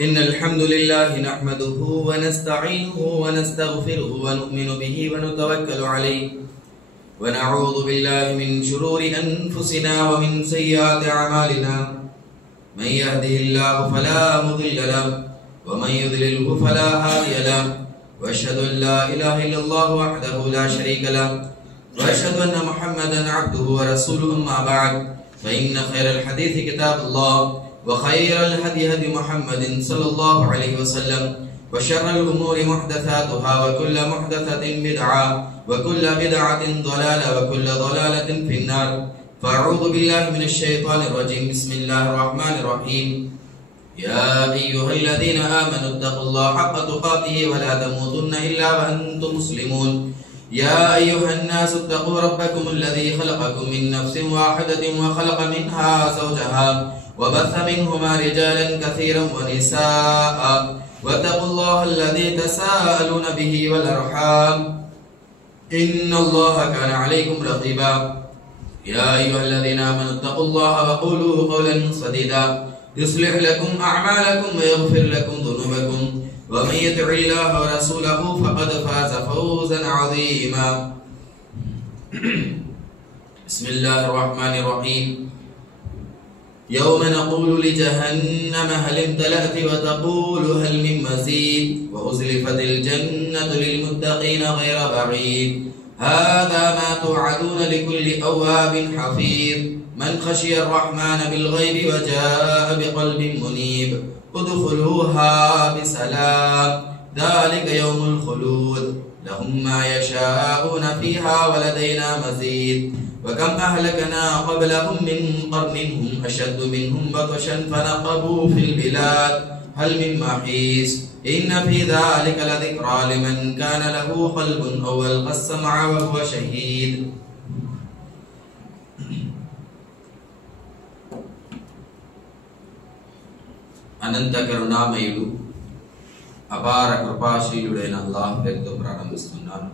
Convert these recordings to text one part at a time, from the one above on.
إن الحمد لله نحمده ونستعينه ونستغفره ونؤمن به ونتوكل عليه ونعوذ بالله من شرور أنفسنا ومن سيئات أعمالنا من يهده الله فلا مضل له ومن يضلله فلا هادي له وأشهد أن لا إله إلا الله وحده لا شريك له وأشهد أن محمدا عبده ورسوله أما بعد فإن خير الحديث كتاب الله وخير الهدي هدي محمد صلى الله عليه وسلم وشر الأمور محدثاتها وكل محدثة بدعة وكل بدعة ضلالة وكل ضلالة في النار فأعوذ بالله من الشيطان الرجيم بسم الله الرحمن الرحيم يا أيها الذين آمنوا اتقوا الله حق تقاته ولا تموتن إلا وأنتم مسلمون يا أيها الناس اتقوا ربكم الذي خلقكم من نفس واحدة وخلق منها زوجها وبث منهما رجالا كثيرا ونساء واتقوا الله الذي تساءلون به والأرحام إن الله كان عليكم رقيبا يا أيها الذين آمنوا اتقوا الله وقولوا قولا سديدا يصلح لكم أعمالكم ويغفر لكم ذنوبكم ومن يطع الله ورسوله فقد فاز فوزا عظيما بسم الله الرحمن الرحيم يوم نقول لجهنم هل امتلأت وتقول هل من مزيد وأزلفت الجنة للمتقين غير بعيد هذا ما توعدون لكل أواب حفيظ من خشي الرحمن بالغيب وجاء بقلب منيب ادخلوها بسلام ذلك يوم الخلود لهم ما يشاءون فيها ولدينا مزيد وكم أهلكنا قبلهم من قرن هم أشد منهم بطشا فنقبوا في البلاد هل من محيص إن في ذلك لذكرى لمن كان له قلب أو ألقى السمع وهو شهيد అనంత కరుణామయుడు అపార కృపాశీలుడైన అల్లాహ్ పేరుతో ప్రారంభిస్తున్నాను.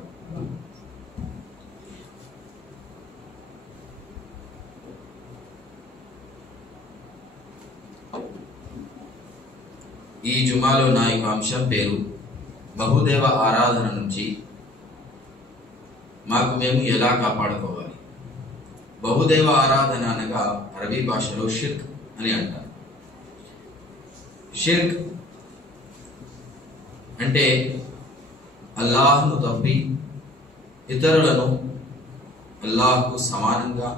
ఈ జుమాలో నా యొక్క అంశం పేరు బహుదేవ ఆరాధన నుంచి మాకు మేము ఎలా కాపాడుకోవాలి. బహుదేవ ఆరాధన అనగా అరబీ భాషలో షిర్క్ అని అంటారు. షిర్క్ అంటే అల్లాహ్ను తప్పి ఇతరులను అల్లాహ్కు సమానంగా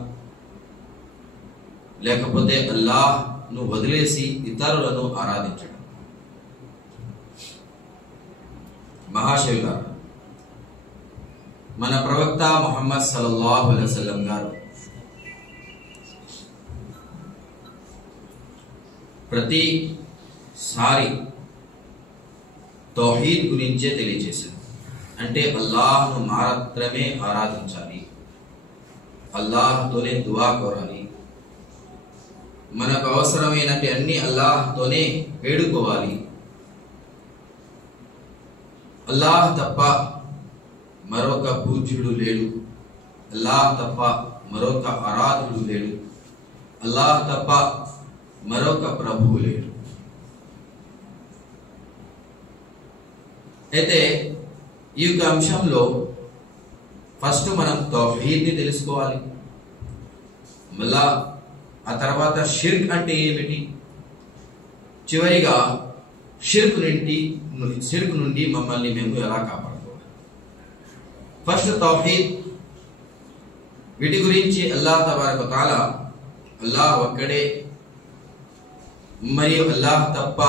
లేకపోతే అల్లాహ్ను వదిలేసి ఇతరులను ఆరాధించడం. మహాశివులారా, మన ప్రవక్త ముహమ్మద్ సల్లల్లాహు అలైహి వసల్లం గారు ప్రతిసారి తౌహీద్ గురించే తెలియజేశారు. అంటే అల్లాహ్ను మాత్రమే ఆరాధించాలి, అల్లాహ్తోనే దువా కోరాలి, మనకు అవసరమైనటి అన్ని అల్లాహ్తోనే వేడుకోవాలి, అల్లాహ్ తప్ప మరొక పూజ్యుడు లేడు, అల్లాహ్ తప్ప మరొక ఆరాధుడు లేడు, అల్లాహ్ తప్ప మరొక ప్రభువు లేడు. అయితే ఈ యొక్క అంశంలో ఫస్ట్ మనం తౌహీద్ని తెలుసుకోవాలి. మళ్ళా ఆ తర్వాత షిర్క్ అంటే ఏమిటి, చివరిగా షిర్క్ నుండి మమ్మల్ని మేము ఎలా కాపాడుకోవాలి. ఫస్ట్ తౌహీద్. వీటి గురించి అల్లాహ్ తబారక వ తఆలా అల్లాహ్ ఒక్కడే మరియు అల్లాహ్ తప్ప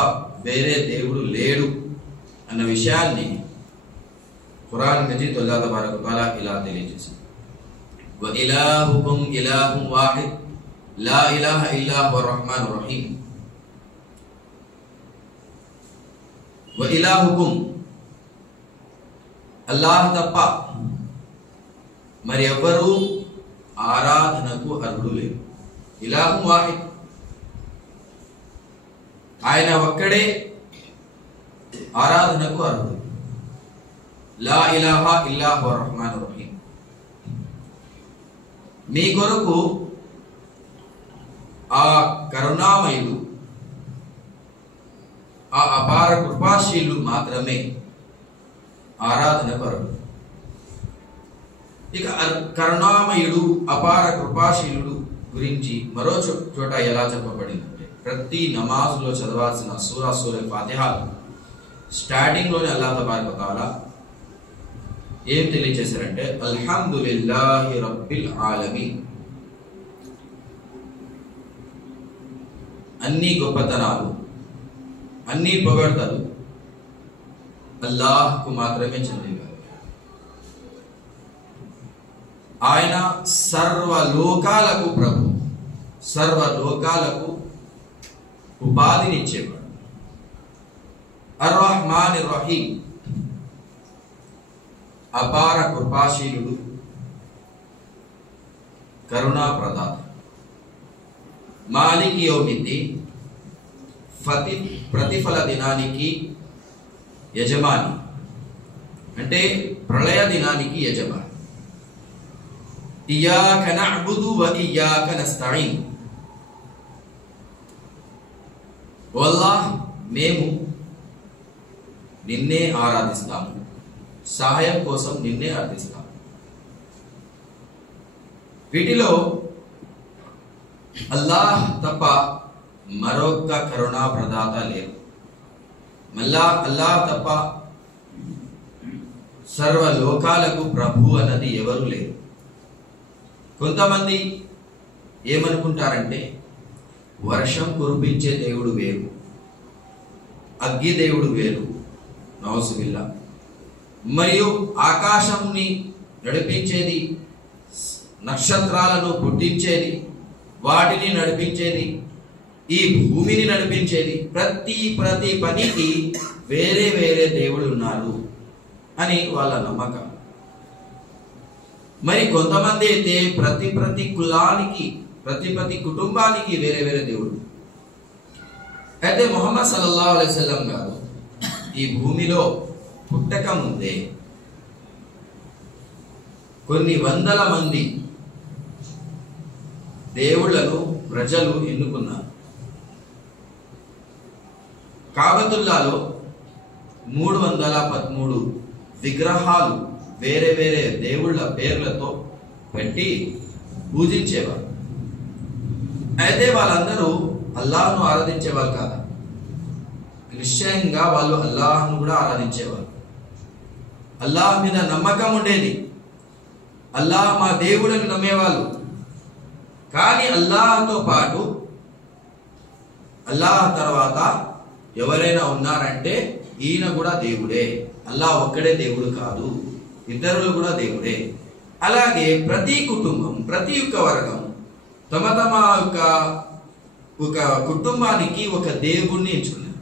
వేరే దేవుడు లేడు అన్న విషయాన్ని ఖురాన్ మజీద్ అల్లాహ్ తబారక వ తఆలా ఇలా తెలియజేశారు. వ ఇలాహుకుం ఇలాహుం వాహిద్ లా ఇలాహ ఇల్లా హువర్ రహ్మానుర్ రహీం. వ ఇలాహుకుం, అల్లాహ్ తప్ప మరి ఎవ్వరూ ఆరాధనకు అర్హుడు లేరు. ఇలాహుం వాహిద్, ఆయన ఒక్కడే ఆరాధనకు అర్హుడు. లా ఇలాహ ఇల్లా హువర్ రహ్మానుర్ రహీం. మీ కొరకు ఆ కరుణామయుడు ఆ అపార కృపాశీలుడు మాత్రమే ఆరాధన పరుడు. ఇక కరుణామయుడు అపార కృపాశీలుడు గురించి మరో చోట ఎలా చెప్పబడిందంటే, ప్రతి నమాజులో చదవాల్సిన సూరా ఫాతిహాలో స్టార్టింగ్ లోనే అల్లాహ్ తబారక వ తఆలా ఏం తెలియజేశారంటే, అల్హమ్దులిల్లాహి రబ్బిల్ ఆలమీన్. అన్ని గొప్పతనాలు, అన్ని పొగడ్తలు అల్లాహ్కు మాత్రమే చెందినవి. ఆయన సర్వలోకాలకు ప్రభు, సర్వలోకాలకు ఉపాధినిచ్చేవాడు. అర్-రహ్మాన్ రహీం, అపార కృపాశీలుడు, కరుణా ప్రదాత. మాలిక్ యౌమిద్దీన్, ప్రతిఫల దినానికి యజమాని, అంటే ప్రళయ దినానికి యజమాని. ఇయ్యాక నఅబుదు వ ఇయ్యాక నస్తഈన్. వల్లాహ్, మేము నిన్నే ఆరాధిస్తాము, సహాయం కోసం నిన్నే అర్థిస్తాము. వీటిలో అల్లాహ్ తప్ప మరొక కరుణా ప్రదాత లేరు. మళ్ళా అల్లాహ్ తప్ప సర్వలోకాలకు ప్రభు అన్నది ఎవరు లేరు. కొంతమంది ఏమనుకుంటారంటే, వర్షం కురిపించే దేవుడు వేరు, అగ్గి దేవుడు వేరు, నౌజుబిల్లా. మరియు ఆకాశంని నడిపించేది, నక్షత్రాలను పుట్టించేది, వాటిని నడిపించేది, ఈ భూమిని నడిపించేది, ప్రతి పనికి వేరే వేరే దేవుడు ఉన్నారు అని వాళ్ళ నమ్మకం. మరి కొంతమంది అయితే ప్రతి కులానికి, ప్రతి కుటుంబానికి వేరే వేరే దేవుడు. అయితే ముహమ్మద్ సల్లల్లాహు అలైహి వసల్లం గారు ఈ భూమిలో పుట్టక ముందే కొన్ని వందల మంది దేవుళ్లను ప్రజలు ఎన్నుకున్నారు. కాబతుల్లాలో 313 విగ్రహాలు వేరే వేరే దేవుళ్ళ పేర్లతో పెట్టి పూజించేవారు. అయితే వాళ్ళందరూ అల్లాహ్ను ఆరాధించేవారు కాదు, నిశ్చయంగా వాళ్ళు అల్లాహ్ను కూడా ఆరాధించేవారు. అల్లాహ్ మీద నమ్మకం ఉండేది, అల్లాహ్ మా దేవుడని నమ్మేవాళ్ళు. కానీ అల్లాహ్తో పాటు అల్లాహ్ తర్వాత ఎవరైనా ఉన్నారంటే ఈయన కూడా దేవుడే, అల్లాహ్ ఒక్కడే దేవుడు కాదు, ఇద్దరులు కూడా దేవుడే. అలాగే ప్రతి కుటుంబం, ప్రతి ఒక్క వర్గం తమ ఒక కుటుంబానికి ఒక దేవుణ్ణి ఎంచుకున్నారు.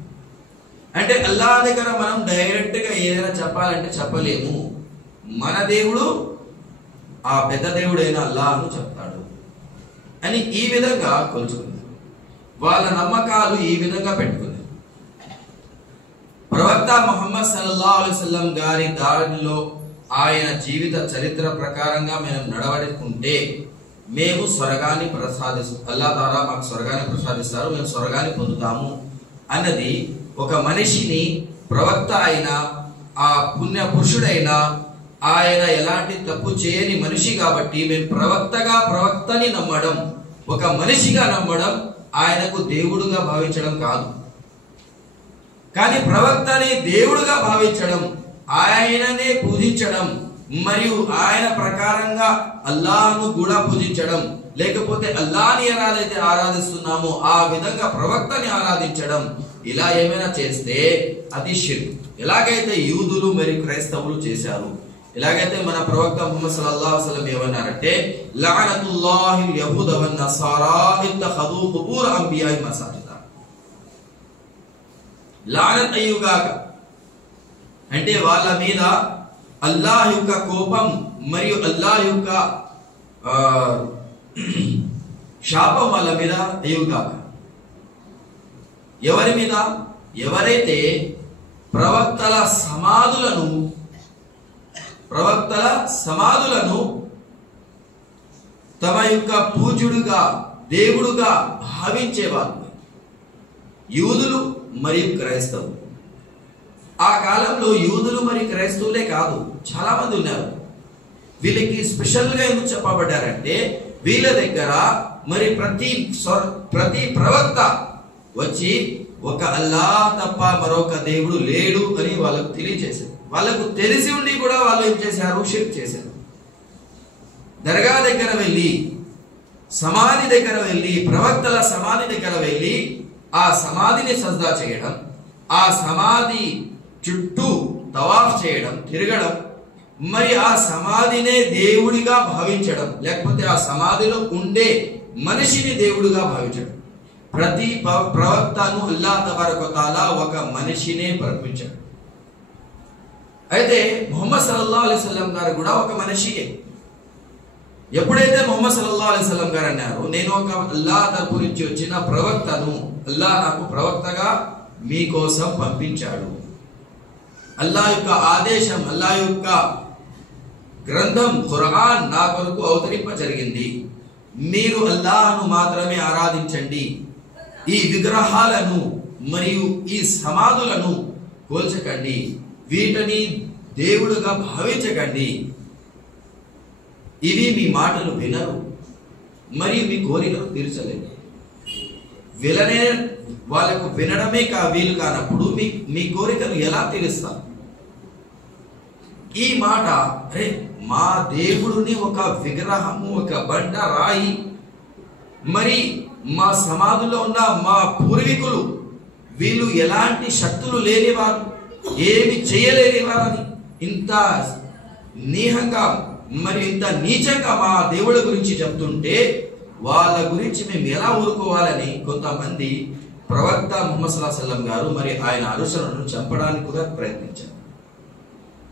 అంటే అల్లాహ్ దగ్గర మనం డైరెక్ట్ గా ఏదైనా చెప్పాలంటే చెప్పలేము. మన దేవుడు ఆ పెద్ద దేవుడైన అల్లాహ్ను చెప్తాడు అని ఈ విధంగా కొలుచుకున్నారు. వాళ్ళ నమ్మకాలు ఈ విధంగా పెట్టుకున్నారు. ప్రవక్త ముహమ్మద్ సల్లల్లాహు అలైహి వసల్లం గారి దారిలో, ఆయన జీవిత చరిత్ర ప్రకారంగా మేము నడవడుకుంటే మేము స్వర్గాన్ని అల్లాహ్ తాలా మాకు స్వర్గాన్ని ప్రసాదిస్తారు, మేము స్వర్గాన్ని పొందుతాము అన్నది ఒక మనిషిని, ప్రవక్త అయిన ఆ పుణ్య పురుషుడైన ఆయన ఎలాంటి తప్పు చేయని మనిషి కాబట్టి మేము ప్రవక్తని నమ్మడం, ఒక మనిషిగా నమ్మడం, ఆయనకు దేవుడుగా భావించడం కాదు. కానీ ప్రవక్తని దేవుడుగా భావించడం, ఆయననే పూజించడం, మరియు ఆయన ప్రకారంగా అల్లాహ్ను కూడా పూజించడం, లేకపోతే అల్లాహ్ని ఎలాగైతే ఆరాధిస్తున్నామో ఆ విధంగా ప్రవక్తని ఆరాధించడం, ఇలా ఏమైనా చేస్తే అది షిర్క్. ఎలాగైతే యూదులు మరియు క్రైస్తవులు చేశారు, ఎలాగైతే మన ప్రవక్త ముహమ్మద్ సల్లల్లాహు అలైహి వసల్లం ఏమన్నారంటే, లఅనతుల్లాహిల్ యహూద వన్ నసారా ఇత్తఖదు ఖుబూర్ అంబియా'i మసాజిద. లానత్ అయ్యుగాక అంటే వాళ్ళ మీద అల్లాహ్ యొక్క కోపం మరియు అల్లాహ్ యొక్క శాపం వాళ్ళ మీద అయ్యుగాక. ఎవరి మీద? ఎవరైతే ప్రవక్తల సమాధులను తమ యొక్క పూజ్యుడుగా, దేవుడుగా భావించేవారు. యూదులు మరియు క్రైస్తవులు. ఆ కాలంలో యూదులు మరియు క్రైస్తవులే కాదు, చాలా మంది ఉన్నారు. వీళ్ళకి స్పెషల్గా ఎందుకు చెప్పబడ్డారంటే వీళ్ళ దగ్గర మరి ప్రతి ప్రవక్త వచ్చి ఒక అల్లా తప్ప మరొక దేవుడు లేడు అని వాళ్ళకు తెలియజేశారు. వాళ్ళకు తెలిసి ఉండి కూడా వాళ్ళు ఏం చేశారు? షిర్క్ చేశారు. దర్గా దగ్గర వెళ్ళి, సమాధి దగ్గర వెళ్ళి, ప్రవక్తల సమాధి దగ్గర వెళ్ళి ఆ సమాధిని సజ్దా చేయడం, ఆ సమాధి చుట్టూ తవాఫ్ చేయడం, తిరగడం, మరి ఆ సమాధినే దేవుడిగా భావించడం, లేకపోతే ఆ సమాధిలో ఉండే మనిషిని దేవుడిగా భావించడం. ప్రతి ప్రవక్తను అల్లాహ్ తబారక వ తఆలా ఒక మనిషినే పంపించాడు. అయితే ముహమ్మద్ సల్లల్లాహు అలైహి వసల్లం గారు కూడా ఒక మనిషియే. ఎప్పుడైతే ముహమ్మద్ సల్లల్లాహు అలైహి వసల్లం గారు అన్నారు, నేను ఒక అల్లాహ్ తరపు నుంచి వచ్చిన ప్రవక్తను, అల్లాహ్ నాకు ప్రవక్తగా మీకోసం పంపించాడు, అల్లాహ్ యొక్క ఆదేశం, అల్లాహ్ యొక్క గ్రంథం ఖురాన్ నా కొరకు అవతరింప జరిగింది, మీరు అల్లాహ్ను మాత్రమే ఆరాధించండి, ఈ విగ్రహాలను మరియు ఈ సమాధులను కోల్చకండి, వీటిని దేవుడుగా భావించకండి, ఇవి మీ మాటలు వినరు మరియు మీ కోరికలు తీర్చలేదు. వాళ్ళకు వినడమే వీలు కానప్పుడు మీ కోరికలు ఎలా తీరుస్తారు? ఈ మాట, అరే మా దేవుడిని ఒక విగ్రహము, ఒక బండ రాయి, మరి మా సమాధిలో ఉన్న మా పూర్వీకులు వీళ్ళు ఎలాంటి శక్తులు లేనివారు, ఏమి చేయలేనివారని ఇంత నీహంగా మరి ఇంత నీచంగా మా దేవుడి గురించి చెప్తుంటే వాళ్ళ గురించి మేము ఎలా ఊరుకోవాలని కొంతమంది ప్రవక్త ముహమ్మద్ సల్లల్లాహు అలైహి వసల్లం గారు మరి ఆయన అనుచరులను చంపడానికి కూడా ప్రయత్నించారు.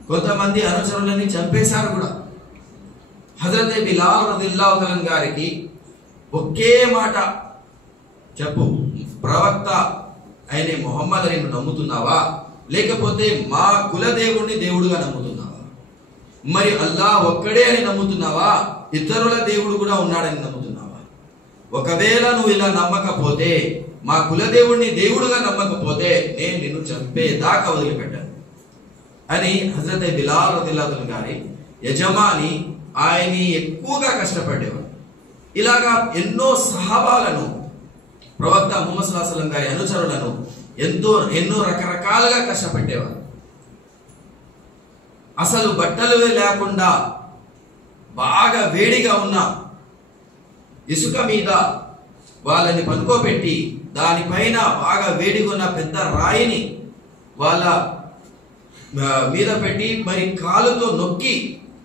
కొంతమంది అనుచరులని చంపేశారు కూడా. హజరత్ బిలాల్ రదియల్లాహు అన్హు గారికి ఒకే మాట చెప్పు, ప్రవక్త అయిన ముహమ్మద్ అని నమ్ముతున్నావా, లేకపోతే మా కులదేవుడిని దేవుడుగా నమ్ముతున్నావా, మరి అల్లాహ్ ఒక్కడే అని నమ్ముతున్నావా, ఇతరుల దేవుడు కూడా ఉన్నాడని నమ్ముతున్నావా? ఒకవేళ నువ్వు ఇలా నమ్మకపోతే, మా కులదేవుడిని దేవుడుగా నమ్మకపోతే నేను నిన్ను చంపేదాకా వదిలిపెట్టాను అని హజరత్ బిలాల్ రదియల్లాహు అన్హు గారి యజమాని ఆయన్ని ఎక్కువగా కష్టపడేవారు. ఇలాగా ఎన్నో సహాబాలను, ప్రవక్త ముహమ్మద్ సల్లల్లాహు అలైహి వసల్లం గారి అనుచరులను ఎన్నో రకరకాలుగా కష్టపెట్టేవారు. అసలు బట్టలు లేకుండా బాగా వేడిగా ఉన్న ఇసుక మీద వాళ్ళని పనుకోబెట్టి దానిపైన బాగా వేడిగా ఉన్న పెద్ద రాయిని వాళ్ళ మీద పెట్టి మరి కాలుతో నొక్కి,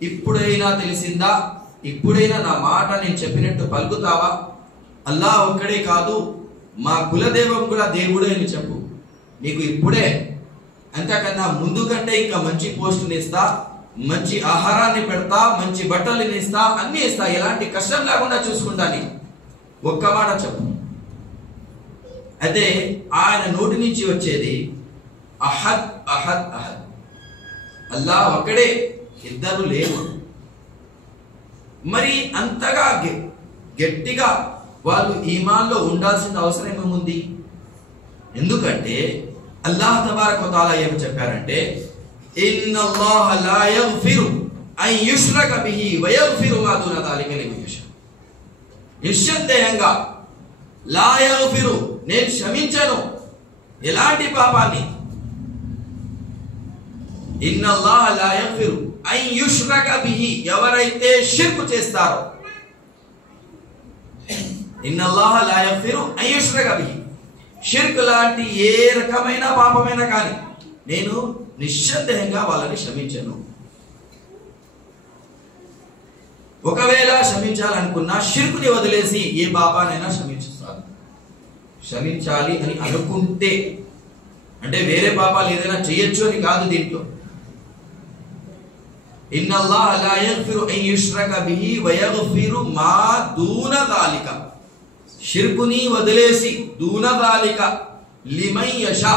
ఇప్పుడైనా తెలిసిందా, ఇప్పుడైనా నా మాట నేను చెప్పినట్టు పలుకుతావా, అల్లాహ్ ఒక్కడే కాదు మా కులదైవం కూడా దేవుడే అని చెప్పు, నీకు ఇప్పుడే అంతకన్నా ముందు కంటే ఇంకా మంచి పోస్టుని ఇస్తా, మంచి ఆహారాన్ని పెడతా, మంచి బట్టలు ఇస్తా, అన్ని ఇస్తా, ఎలాంటి కష్టం లేకుండా చూసుకుంటాను, ఒక్క మాట చెప్పు. అయితే ఆయన నోటి నుంచి వచ్చేది అహద్ అహద్ అహద్, అల్లాహ్ ఒక్కడే, ఇద్దరు లేరు. మరి అంతగా గట్టిగా వాళ్ళు ఈమాన్లో ఉండాల్సిన అవసరం ఏముంది? ఎందుకంటే అల్లాహ్ తబారక వ తఆలా ఏమి చెప్పారంటే, ఇన్నల్లాహ లా యగ్ఫిరు అన్ యుష్రక బిహి వ యగ్ఫిరు మా దూన దాలిక లిమన్ యషా. నిశ్చయంగా లా యగ్ఫిరు, నేను క్షమించను ఎలాంటి పాపాన్ని. ఇన్నల్లాహ లా యగ్ఫిరు అన్ యుష్రక బిహి, ఎవరైతే షిర్క్ చేస్తారో, ఇన్నల్లాహ లా యగ్ఫిరు అన్ యుష్రక బిహి, షిర్క్ లాంటి ఏ రకమైన పాపమైనా కానీ నేను నిశ్చయంగా వాళ్ళని క్షమించను. ఒకవేళ క్షమించాలనుకున్నా షిర్కుని వదిలేసి ఏ పాపానైనా క్షమించాలి అని అనుకుంటే, అంటే వేరే పాపాలు ఏదైనా చేయొచ్చు అని కాదు దీంట్లో. ఇన్నల్లాహ లా యగ్ఫిరు అన్ యుష్రక బిహి వ యగ్ఫిరు మా దూన దాలిక, షిర్కుని వదిలేసి దూన దాలిక లిమన్ యషా,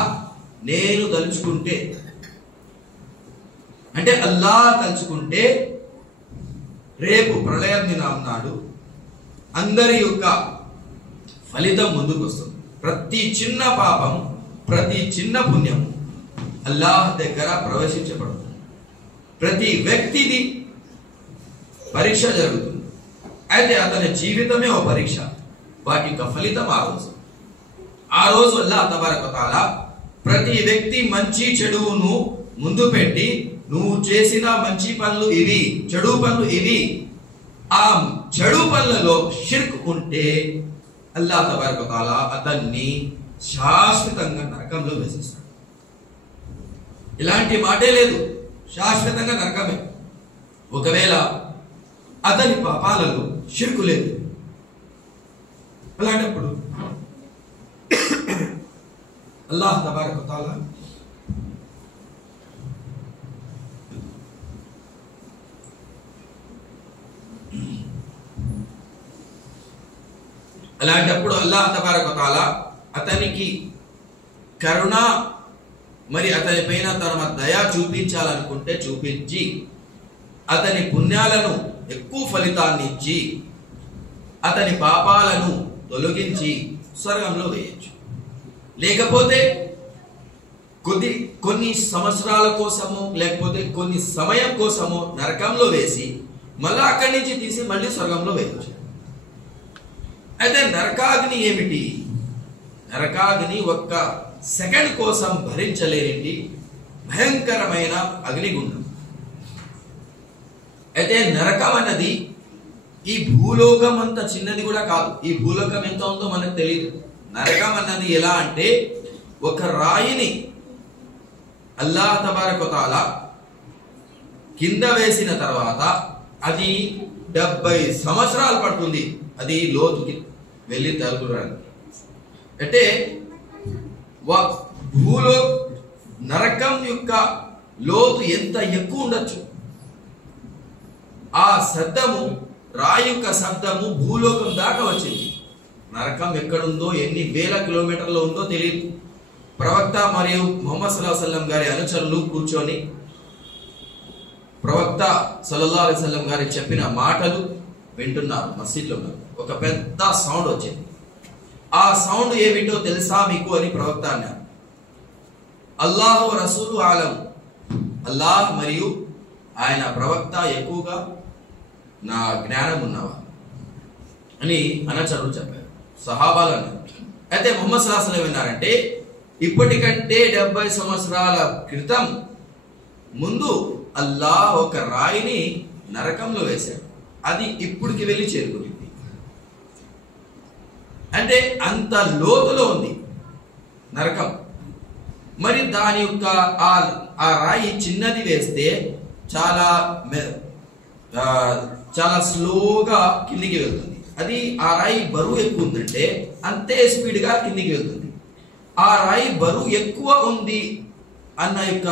నేను తలుచుకుంటే, అంటే అల్లాహ్ తలుచుకుంటే రేపు ప్రళయం దినం నాడు అందరి యొక్క ఫలితం ముందుకు వస్తుంది. ప్రతి చిన్న పాపం ప్రతి చిన్న పుణ్యం అల్లాహ్ దగ్గర ప్రవేశించబడుతుంది. ప్రతి వ్యక్తిది పరీక్ష జరుగుతుంది. అయితే అతని జీవితమే ఓ పరీక్ష. వాటి యొక్క ఫలితం ఆ రోజు అల్లాహ్ తబారక వ తఆలా ప్రతి వ్యక్తి మంచి చెడును ముందు పెట్టి, నువ్వు చేసిన మంచి పనులు ఇవి, చెడు పనులు ఇవి. ఆ చెడు పనులలో షిర్క్ ఉంటే అల్లాహ్ తబారక వ తఆలా అతన్ని శాశ్వతంగా నరకంలో వేసేస్తాడు. ఇలాంటి మాటే లేదు, శాశ్వతంగా నరకమే. ఒకవేళ అతని పాపాలలో షిర్కు లేదు, అలాంటప్పుడు అల్లాహ్ తబారక వ తఆలా అల్లాహ్ తబారక వ తఆలా అతనికి కరుణ మరి అతని పైన తన దయ చూపించాలనుకుంటే చూపించి అతని పుణ్యాలను ఎక్కువ ఫలితాన్ని ఇచ్చి అతని పాపాలను తొలగించి స్వర్గంలో వేయచ్చు. లేకపోతే కొన్ని సంవత్సరాల కోసమో లేకపోతే కొన్ని సమయం కోసమో నరకంలో వేసి మళ్ళా అక్కడి నుంచి తీసి మళ్ళీ స్వర్గంలో వేయచ్చు. అయితే నరకాగ్ని ఏమిటి? నరకాగ్ని ఒక్క సెకండ్ కోసం భరించలేనిటి భయంకరమైన అగ్నిగుండం. అయితే నరకం అన్నది ఈ భూలోకం అంత చిన్నది కూడా కాదు. ఈ భూలోకం ఎంత ఉందో మనకు తెలియదు. నరకం అన్నది ఎలా అంటే, ఒక రాయిని అల్లాహ్ తబారక వ తఆలా కింద వేసిన తర్వాత అది 70 సంవత్సరాలు పడుతుంది అది లోతుకి వెళ్ళి తలుపురానికి. అంటే భూలో నరకం యొక్క లోతు ఎంత ఎక్కువ ఉండొచ్చు. ఆ శబ్దము, రాయి యొక్క శబ్దము భూలోకం దాకా వచ్చింది. నరకం ఎక్కడుందో, ఎన్ని వేల కిలోమీటర్లు ఉందో తెలియదు. ప్రవక్త మరియు ముహమ్మద్ సల్లల్లాహు అలైహి వసల్లం గారి అనుచరులు కూర్చొని ప్రవక్త సల్లల్లాహు అలైహి వసల్లం గారి చెప్పిన మాటలు వింటున్నారు. మసీద్లో ఒక పెద్ద సౌండ్ వచ్చింది. ఆ సౌండ్ ఏమిటో తెలుసా మీకు అని ప్రవక్త అన్నారు. అల్లాహు రసూలు ఆలం, అల్లాహ్ మరియు ఆయన ప్రవక్త ఎక్కువగా నా జ్ఞానం ఉన్నవారు అని అనుచరులు చెప్పారు, సహాబాలు అన్నారు. అయితే ముహమ్మద్ సల్లల్లాహు అలైహి వసల్లం విన్నారంటే, ఇప్పటికంటే 70 సంవత్సరాల క్రితం ముందు అల్లాహ్ ఒక రాయిని నరకంలో వేశాడు, అది ఇప్పటికి వెళ్ళి చేరుకుంది. అంటే అంత లోతులో ఉంది నరకం. మరి దాని యొక్క ఆ రాయి చిన్నది వేస్తే చాలా స్లోగా కిందికి వెళ్తుంది. అది ఆ రాయి బరువు ఎక్కువ ఉందంటే అంతే స్పీడ్ గా కిందికి వెళ్తుంది. ఆ రాయి బరువు ఎక్కువ ఉంది అన్న యొక్క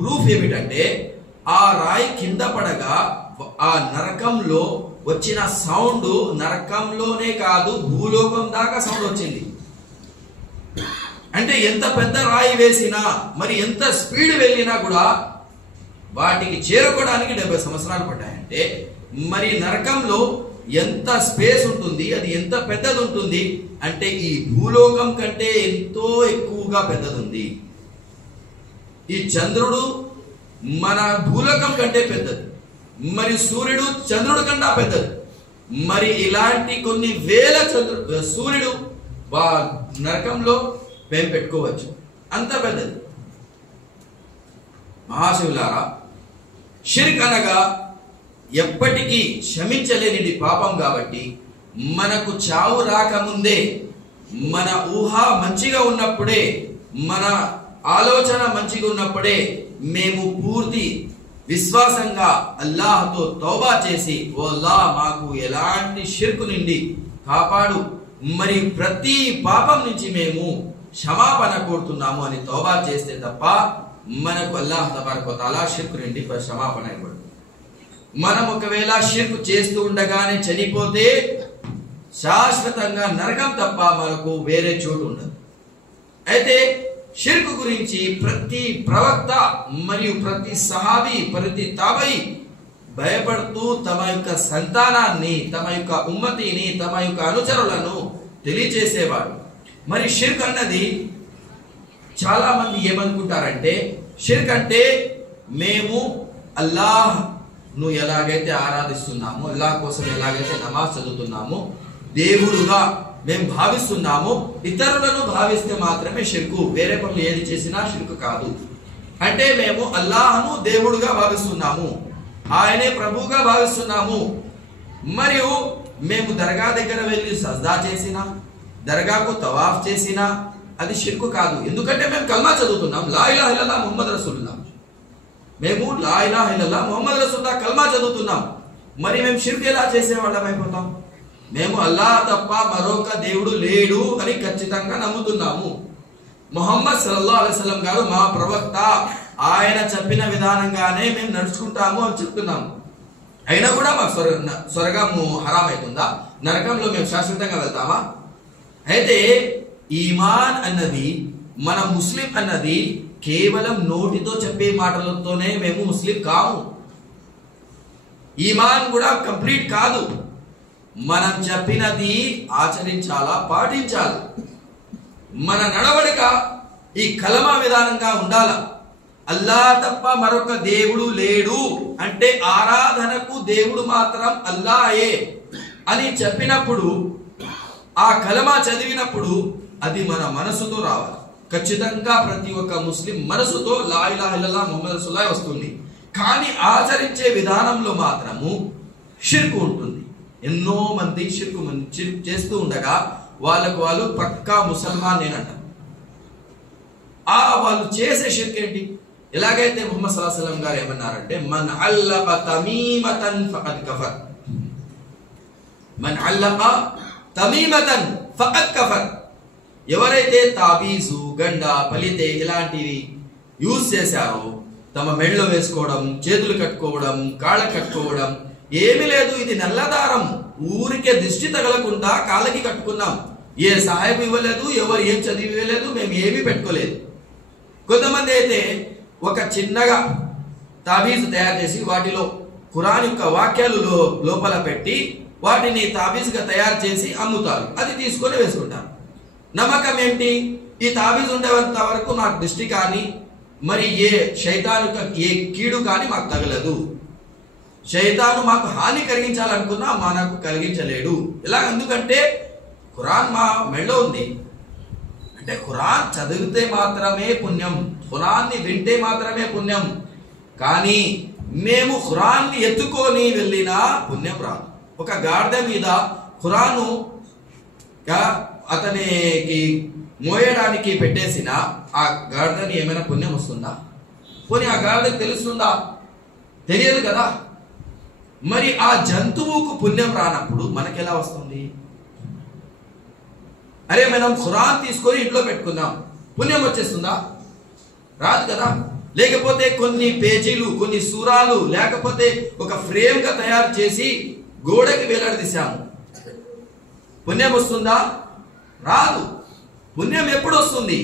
ప్రూఫ్ ఏమిటంటే, ఆ రాయి కింద పడగా ఆ నరకంలో వచ్చిన సౌండ్ నరకంలోనే కాదు భూలోకం దాకా సౌండ్ వచ్చింది. అంటే ఎంత పెద్ద రాయి వేసినా, మరి ఎంత స్పీడ్ వెళ్ళినా కూడా వాటికి చేరుకోవడానికి 70 సంవత్సరాలు పడ్డాయంటే, మరి నరకంలో ఎంత స్పేస్ ఉంటుంది, అది ఎంత పెద్దది ఉంటుంది అంటే ఈ భూలోకం కంటే ఎంతో ఎక్కువగా పెద్దది ఉంది. ఈ చంద్రుడు మన భూలోకం కంటే పెద్దది, మరి సూర్యుడు చంద్రుడు కన్నా పెద్దది. మరి ఇలాంటి కొన్ని వేల సూర్యుడు నరకంలో మేము పెట్టుకోవచ్చు, అంత పెద్దది. మహాశివులారా, షిర్క్ అనగా ఎప్పటికీ క్షమించలేనిది పాపం. కాబట్టి మనకు చావు రాకముందే, మన ఊహ మంచిగా ఉన్నప్పుడే, మన ఆలోచన మంచిగా ఉన్నప్పుడే మేము పూర్తి విశ్వాసంగా అల్లాహ్తో తౌబా చేసి, ఓ అల్లాహ్ మాకు ఎలాంటి షిర్క్ నుండి కాపాడు, మరి ప్రతి పాపం నుంచి మేము క్షమాపణ కోరుతున్నాము అని తౌబా చేస్తే తప్ప మనకు అల్లాహ్ తబారక వ తఆలా షిర్క్ నుండి క్షమాపణ ఇవ్వడు. మనం ఒకవేళ షిర్క్ చేస్తూ ఉండగానే చనిపోతే శాశ్వతంగా నరకం తప్ప మనకు వేరే చోటు ఉండదు. అయితే షిర్క్ గురించి ప్రతి ప్రవక్త మరియు ప్రతి సహాబీ, ప్రతి తాబయి భయపడుతూ తమ యొక్క సంతానాన్ని, తమ యొక్క ఉమ్మతిని, తమ యొక్క అనుచరులను తెలియజేసేవాడు. మరి షిర్క్ అన్నది చాలా మంది ఏమనుకుంటారంటే షిర్క్ అంటే మేము అల్లాహ్ను ఎలాగైతే ఆరాధిస్తున్నామో, అల్లాహ్ కోసం ఎలాగైతే నమాజ్ చదువుతున్నామో దేవుడుగా మేము భావిస్తున్నాము, ఇతరులను భావిస్తే మాత్రమే షిర్కు, వేరే పనులు ఏది చేసినా షిర్కు కాదు. అంటే మేము అల్లాహ్ను దేవుడుగా భావిస్తున్నాము, ఆయనే ప్రభువుగా భావిస్తున్నాము, మరియు మేము దర్గా దగ్గర వెళ్ళి సజ్దా చేసినా, దర్గాకు తవాఫ్ చేసినా అది షిర్కు కాదు. ఎందుకంటే మేము కల్మా చదువుతున్నాం, లా ఇలాహ ఇల్లల్లాహ్ ముహమ్మద్ రసూలుల్లాహ్. మేము లా ఇలాహ ఇల్లల్లాహ్ ముహమ్మద్ రసూలుల్లాహ్ కల్మా చదువుతున్నాం, మరి మేము షిర్క్ ఎలా చేసేవాళ్ళం అయిపోతాం? మేము అల్లాహ్ తప్ప మరొక దేవుడు లేడు అని ఖచ్చితంగా నమ్ముతున్నాము. ముహమ్మద్ సల్లల్లాహు అలైహి వసల్లం గారు మా ప్రవక్త, ఆయన చెప్పిన విధానంగానే మేము నడుచుకుంటాము అని చెప్తున్నాము. అయినా కూడా మాకు స్వర్గము హరాం అవుతుందా? నరకంలో మేము శాశ్వతంగా వెళ్తామా? అయితే ఈమాన్ అన్నది, మన ముస్లిం అన్నది కేవలం నోటితో చెప్పే మాటలతోనే మేము ముస్లిం కాము. ఈమాన్ కూడా కంప్లీట్ కాదు, మనం చెప్పినది ఆచరించాలా, పాటించాలి. మన నడవడిక ఈ కలమా విధానంగా ఉండాలా. అల్లాహ్ తప్ప మరొక దేవుడు లేడు అంటే ఆరాధనకు దేవుడు మాత్రం అల్లాహే అని చెప్పినప్పుడు, ఆ కలమా చదివినప్పుడు అది మన మనసుతో రావాలి. ఖచ్చితంగా ప్రతి ఒక్క ముస్లిం మనసుతో లా ఇలాహ ఇల్లల్లాహ్ ముహమ్మద్ రసూలుల్లాహ్ వస్తుంది. కానీ ఆచరించే విధానంలో మాత్రము షిర్క్ ఉంటుంది. ఎన్నో మంది షిర్క్ చేస్తూ ఉండగా వాళ్ళు పక్కా ముసల్మాన్ నేనంట. వాళ్ళు చేసే షిర్క్ ఏంటి? ఎలాగైతే ముహమ్మద్ సల్లల్లాహు అలైహి వసల్లం గారు ఏమన్నారంటే, మన్ అల్లక తమీమతన్ ఫఖద్ కఫర్, మన్ అల్లక తమీమతన్ ఫఖద్ కఫర్. ఎవరైతే తాబీజు, గండ, పలితే ఇలాంటివి యూజ్ చేశారో, తమ మెడలో వేసుకోవడం, చేతులు కట్టుకోవడం, కాళ్ళ కట్టుకోవడం ఏమీ లేదు, ఇది నల్లదారం, ఊరికే దిష్టి తగలకుండా కాళ్ళకి కట్టుకున్నాం, ఏ సహాయం ఇవ్వలేదు, ఎవరు ఏం చదివేలేదు, మేము ఏమీ పెట్టుకోలేదు. కొంతమంది అయితే ఒక చిన్నగా తాబీజు తయారు చేసి వాటిలో ఖురాన్ యొక్క వాక్యాలు లోపల పెట్టి వాటిని తాబీజుగా తయారు చేసి అమ్ముతారు, అది తీసుకొని వేసుకుంటారు. నమ్మకం ఏంటి? ఈ తాబీజు ఉండేంత వరకు నాకు దృష్టి కానీ మరి ఏ శైతాను ఏ కీడు కానీ మాకు తగలదు, శైతాను మాకు హాని కలిగించాలనుకున్నా మనకు కలిగించలేడు. ఇలా ఎందుకంటే ఖురాన్ మా మెడలో ఉంది అంటే ఖురాన్ చదివితే మాత్రమే పుణ్యం, ఖురాన్ని వింటే మాత్రమే పుణ్యం. కానీ మేము ఖురాన్ని ఎత్తుకొని వెళ్ళినా పుణ్యం రాదు. ఒక గాడిద మీద ఖురాను అతనికి మోయడానికి పెట్టేసిన ఆ గాడిదని ఏమైనా పుణ్యం వస్తుందా? పోనీ ఆ గాడిదకి తెలుస్తుందా? తెలియదు కదా. మరి ఆ జంతువుకు పుణ్యం రానప్పుడు మనకెలా వస్తుంది? అరే మనం ఖురాన్ తీసుకొని ఇంట్లో పెట్టుకుందాం, పుణ్యం వచ్చేస్తుందా? రాదు కదా. లేకపోతే కొన్ని పేజీలు, కొన్ని సూరాలు, లేకపోతే ఒక ఫ్రేమ్ గా తయారు చేసి గోడకి వేలాడదీశాము, పుణ్యం వస్తుందా? రాదు. పుణ్యం ఎప్పుడు వస్తుంది?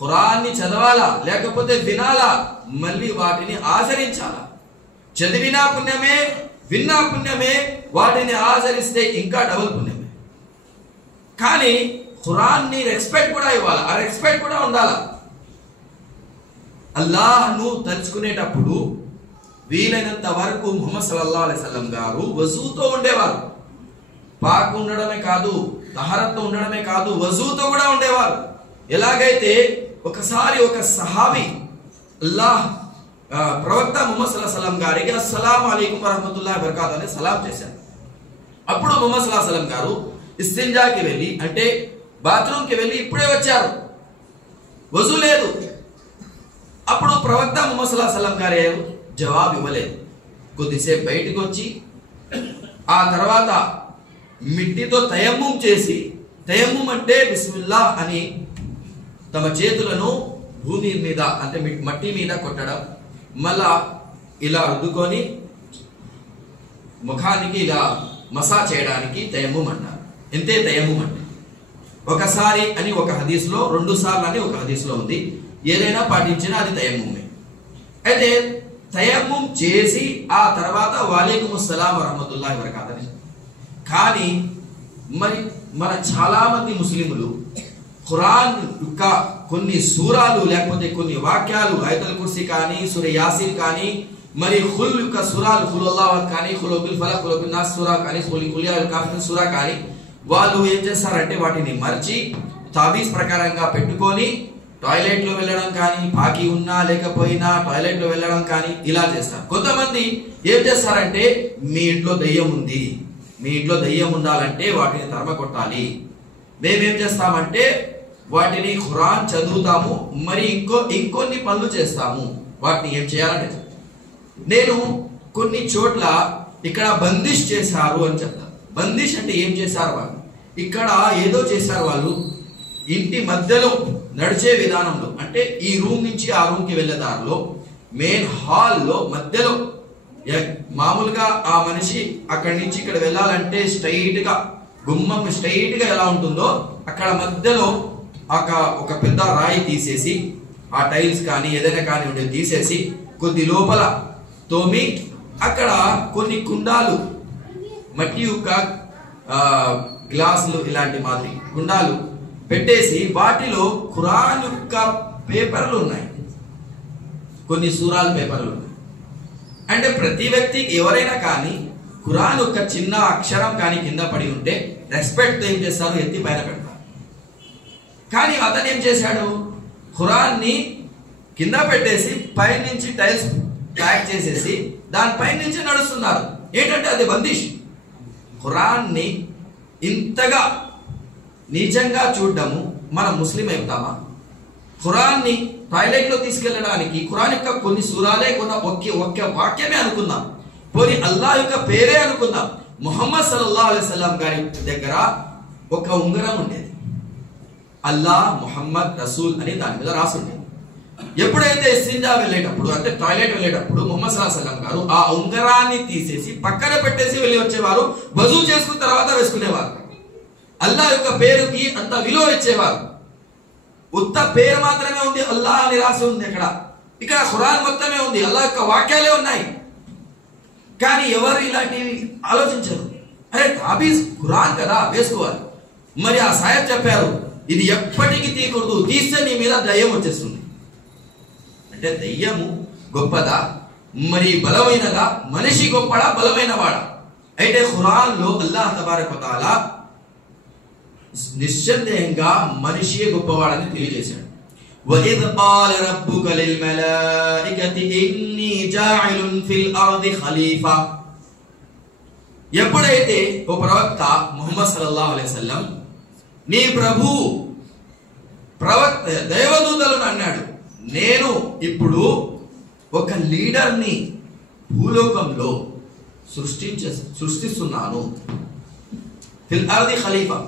ఖురాన్ని చదవాలా, లేకపోతే వినాలా, మళ్ళీ వాటిని ఆచరించాలా. చదివినా పుణ్యమే, విన్నా పుణ్యమే, వాటిని ఆచరిస్తే ఇంకా డబుల్ పుణ్యమే. కానీ ఖురాన్ని రెస్పెక్ట్ కూడా ఇవ్వాలి, ఆ రెస్పెక్ట్ కూడా ఉండాలా. అల్లాహ్ను తలుచుకునేటప్పుడు వీలైనంత వరకు ముహమ్మద్ సల్లల్లాహు అలైహి వసల్లం గారు వజూతో ఉండేవారు. పాక్ ఉండడమే కాదు, తహరత్తో ఉండడమే కాదు, వజూతో కూడా ఉండేవారు. ఎలాగైతే ఒకసారి ఒక సహాబీ అల్లాహ్ ప్రవక్త ముహమ్మద్ సల్లల్లాహు అలైహి వసల్లం గారికి అస్సలాము అలైకుం వరహ్మతుల్లాహి వబరకాతుహు అని సలాం చేశారు. అప్పుడు ముహమ్మద్ సల్లల్లాహు అలైహి వసల్లం గారు ఇస్తింజాకి వెళ్ళి, అంటే బాత్రూమ్కి వెళ్ళి ఇప్పుడే వచ్చారు, వజూ లేదు. అప్పుడు ప్రవక్త ముహమ్మద్ సల్లల్లాహు అలైహి వసల్లం గారు జవాబు ఇవ్వలేదు. కొద్దిసేపు బయటికి వచ్చి ఆ తర్వాత మిట్టితో తయమ్ముం చేసి, తయమ్ముం అంటే బిస్మిల్లా అని తమ చేతులను భూమి మీద అంటే మట్టి మీద కొట్టడం, మళ్ళా ఇలా రుద్దుకొని ముఖానికి ఇలా మసాజ్ చేయడానికి తయమ్ముం అంటారు. ఎంతే తయమ్ముం అంటే ఒకసారి అని ఒక హదీస్లో, 2 సార్లు అని ఒక హదీస్లో ఉంది. ఏదైనా పాటించినా అది తయమ్ముమే. అయితే తయమ్ముం చేసి ఆ తర్వాత వాలేకుం అస్సలాం వరహ్మతుల్లాహి వబరకాతుహు. కానీ మరి మన చాలా మంది ముస్లింలు కొన్ని సూరాలు లేకపోతే కొన్ని వాక్యాలు ఆయతుల్ కుర్సీ కానీ సూరా యాసీన్ కానీ మరి ఖుల్ యొక్క సూరాలు ఖుల్ అల్లాహ్ కానీ ఖుల్ బిల్ ఫలక్ ఖుల్ బిన్ నాస్ సూరా కానీ ఖుల్ యా కాఫిరూన్ సూరా కానీ వాళ్ళు ఏం చేస్తారంటే వాటిని మర్చి తాబీజ్ ప్రకారంగా పెట్టుకొని టాయిలెట్ లో వెళ్ళడం కానీ పాకి ఉన్నా లేకపోయినా టాయిలెట్ లో వెళ్ళడం కానీ ఇలా చేస్తారు. కొంతమంది ఏం చేస్తారంటే మీ ఇంట్లో దయ్యం ఉంది, మీ ఇంట్లో దయ్యం ఉండాలంటే వాటిని తరమ కొట్టాలి. మేమేం చేస్తామంటే వాటిని ఖురాన్ చదువుతాము, మరి ఇంకొన్ని పనులు చేస్తాము. వాటిని ఏం చేయాలంటే నేను కొన్ని చోట్ల ఇక్కడ బందిష్ చేశారు అని చెప్తాను. బందిష్ అంటే ఏం చేశారు వాళ్ళు, ఇక్కడ ఏదో చేశారు వాళ్ళు. ఇంటి మధ్యలో నడిచే విధానంలో అంటే ఈ రూమ్ నుంచి ఆ రూమ్ కి వెళ్ళే దారిలో మెయిన్ హాల్లో మధ్యలో మామూలుగా ఆ మనిషి అక్కడి నుంచి ఇక్కడ వెళ్ళాలంటే స్ట్రైట్ గా గుమ్మం స్ట్రైట్ గా ఎలా ఉంటుందో అక్కడ మధ్యలో ఒక పెద్ద రాయి తీసేసి ఆ టైల్స్ కానీ ఏదైనా కానీ ఉండేది తీసేసి కొద్ది లోపల తోమి అక్కడ కొన్ని కుండాలు మట్టి యొక్క గ్లాసులు ఇలాంటి మాదిరి కుండాలు పెట్టేసి వాటిలో ఖురాన్ యొక్క పేపర్లు ఉన్నాయి, కొన్ని సూరాల పేపర్లు ఉన్నాయి. అంటే ప్రతి వ్యక్తికి ఎవరైనా కానీ ఖురాన్ యొక్క చిన్న అక్షరం కానీ కింద పడి ఉంటే రెస్పెక్ట్ ఏం చేస్తారు, ఎత్తి పైన పెడతారు. కానీ అతను ఏం చేశాడు, ఖురాన్ని కింద పెట్టేసి పైనుంచి టైల్స్ ప్యాక్ చేసేసి దానిపై నుంచి నడుస్తున్నారు. ఏంటంటే అది బందిష్. ఖురాన్ని ఇంతగా నీచంగా చూడడము మన ముస్లిం అవుతామా? ఖురాన్ని టాయిలెట్ లో తీసుకెళ్ళడానికి ఖురాన్ యొక్క కొన్ని సూరాలే ఒక్క వాక్యమే అనుకుందాం, పోనీ అల్లాహ్ యొక్క పేరే అనుకుందాం. ముహమ్మద్ సల్లల్లాహు అలైహి వసల్లం గారి దగ్గర ఒక ఉంగరం ఉండేది, అల్లాహ్ ముహమ్మద్ రసూల్ అని దాని మీద రాసి ఉండేది. ఎప్పుడైతే ఇస్తింజా వెళ్ళేటప్పుడు అంటే టాయిలెట్ వెళ్ళేటప్పుడు ముహమ్మద్ సల్లల్లాహు అలైహి వసల్లం గారు ఆ ఉంగరాన్ని తీసేసి పక్కన పెట్టేసి వెళ్ళి వచ్చేవారు, వజూ చేసుకున్న తర్వాత వేసుకునేవారు. అల్లాహ్ యొక్క పేరుకి అంత విలువ ఇచ్చేవారు. ఉత్త పేరు మాత్రమే ఉంది, అల్లాహ్ అని రాసి ఉంది అక్కడ. ఇక్కడ ఖురాన్ మొత్తమే ఉంది, అల్లాహ్ యొక్క వాక్యాలే ఉన్నాయి. కానీ ఎవరు ఇలాంటివి ఆలోచించరు. అరే తాబీజ్ ఖురాన్ కదా వేసుకోవాలి. మరి ఆ సాయబ్ చెప్పారు ఇది ఎప్పటికీ తీయకూడదు, తీస్తే నీ మీద దయ్యం వచ్చేస్తుంది. అంటే దయ్యము గొప్పదా, మరి బలమైనదా? మనిషి గొప్పడా బలమైన వాడా? అయితే ఖురాన్ లో అల్లాహ్ తబారక వ తఆలా నిశ్చయంగా మనిషియే గొప్పవాడని తెలియజేశాడు. وَإِذْ قَالَ رَبُّكَ لِلْمَلَائِكَةِ إِنِّي جَاعِلٌ فِي الْأَرْضِ خَلِيفَةً. ఎప్పుడైతే ఓ ప్రవక్త ముహమ్మద్ సల్లల్లాహు అలైహి వసల్లం నీ ప్రభు ప్రవక్త దైవదూతలను అన్నాడు, నేను ఇప్పుడు ఒక లీడర్ని భూలోకంలో సృష్టిస్తున్నాను. ఫిల్ అర్ది ఖలీఫా.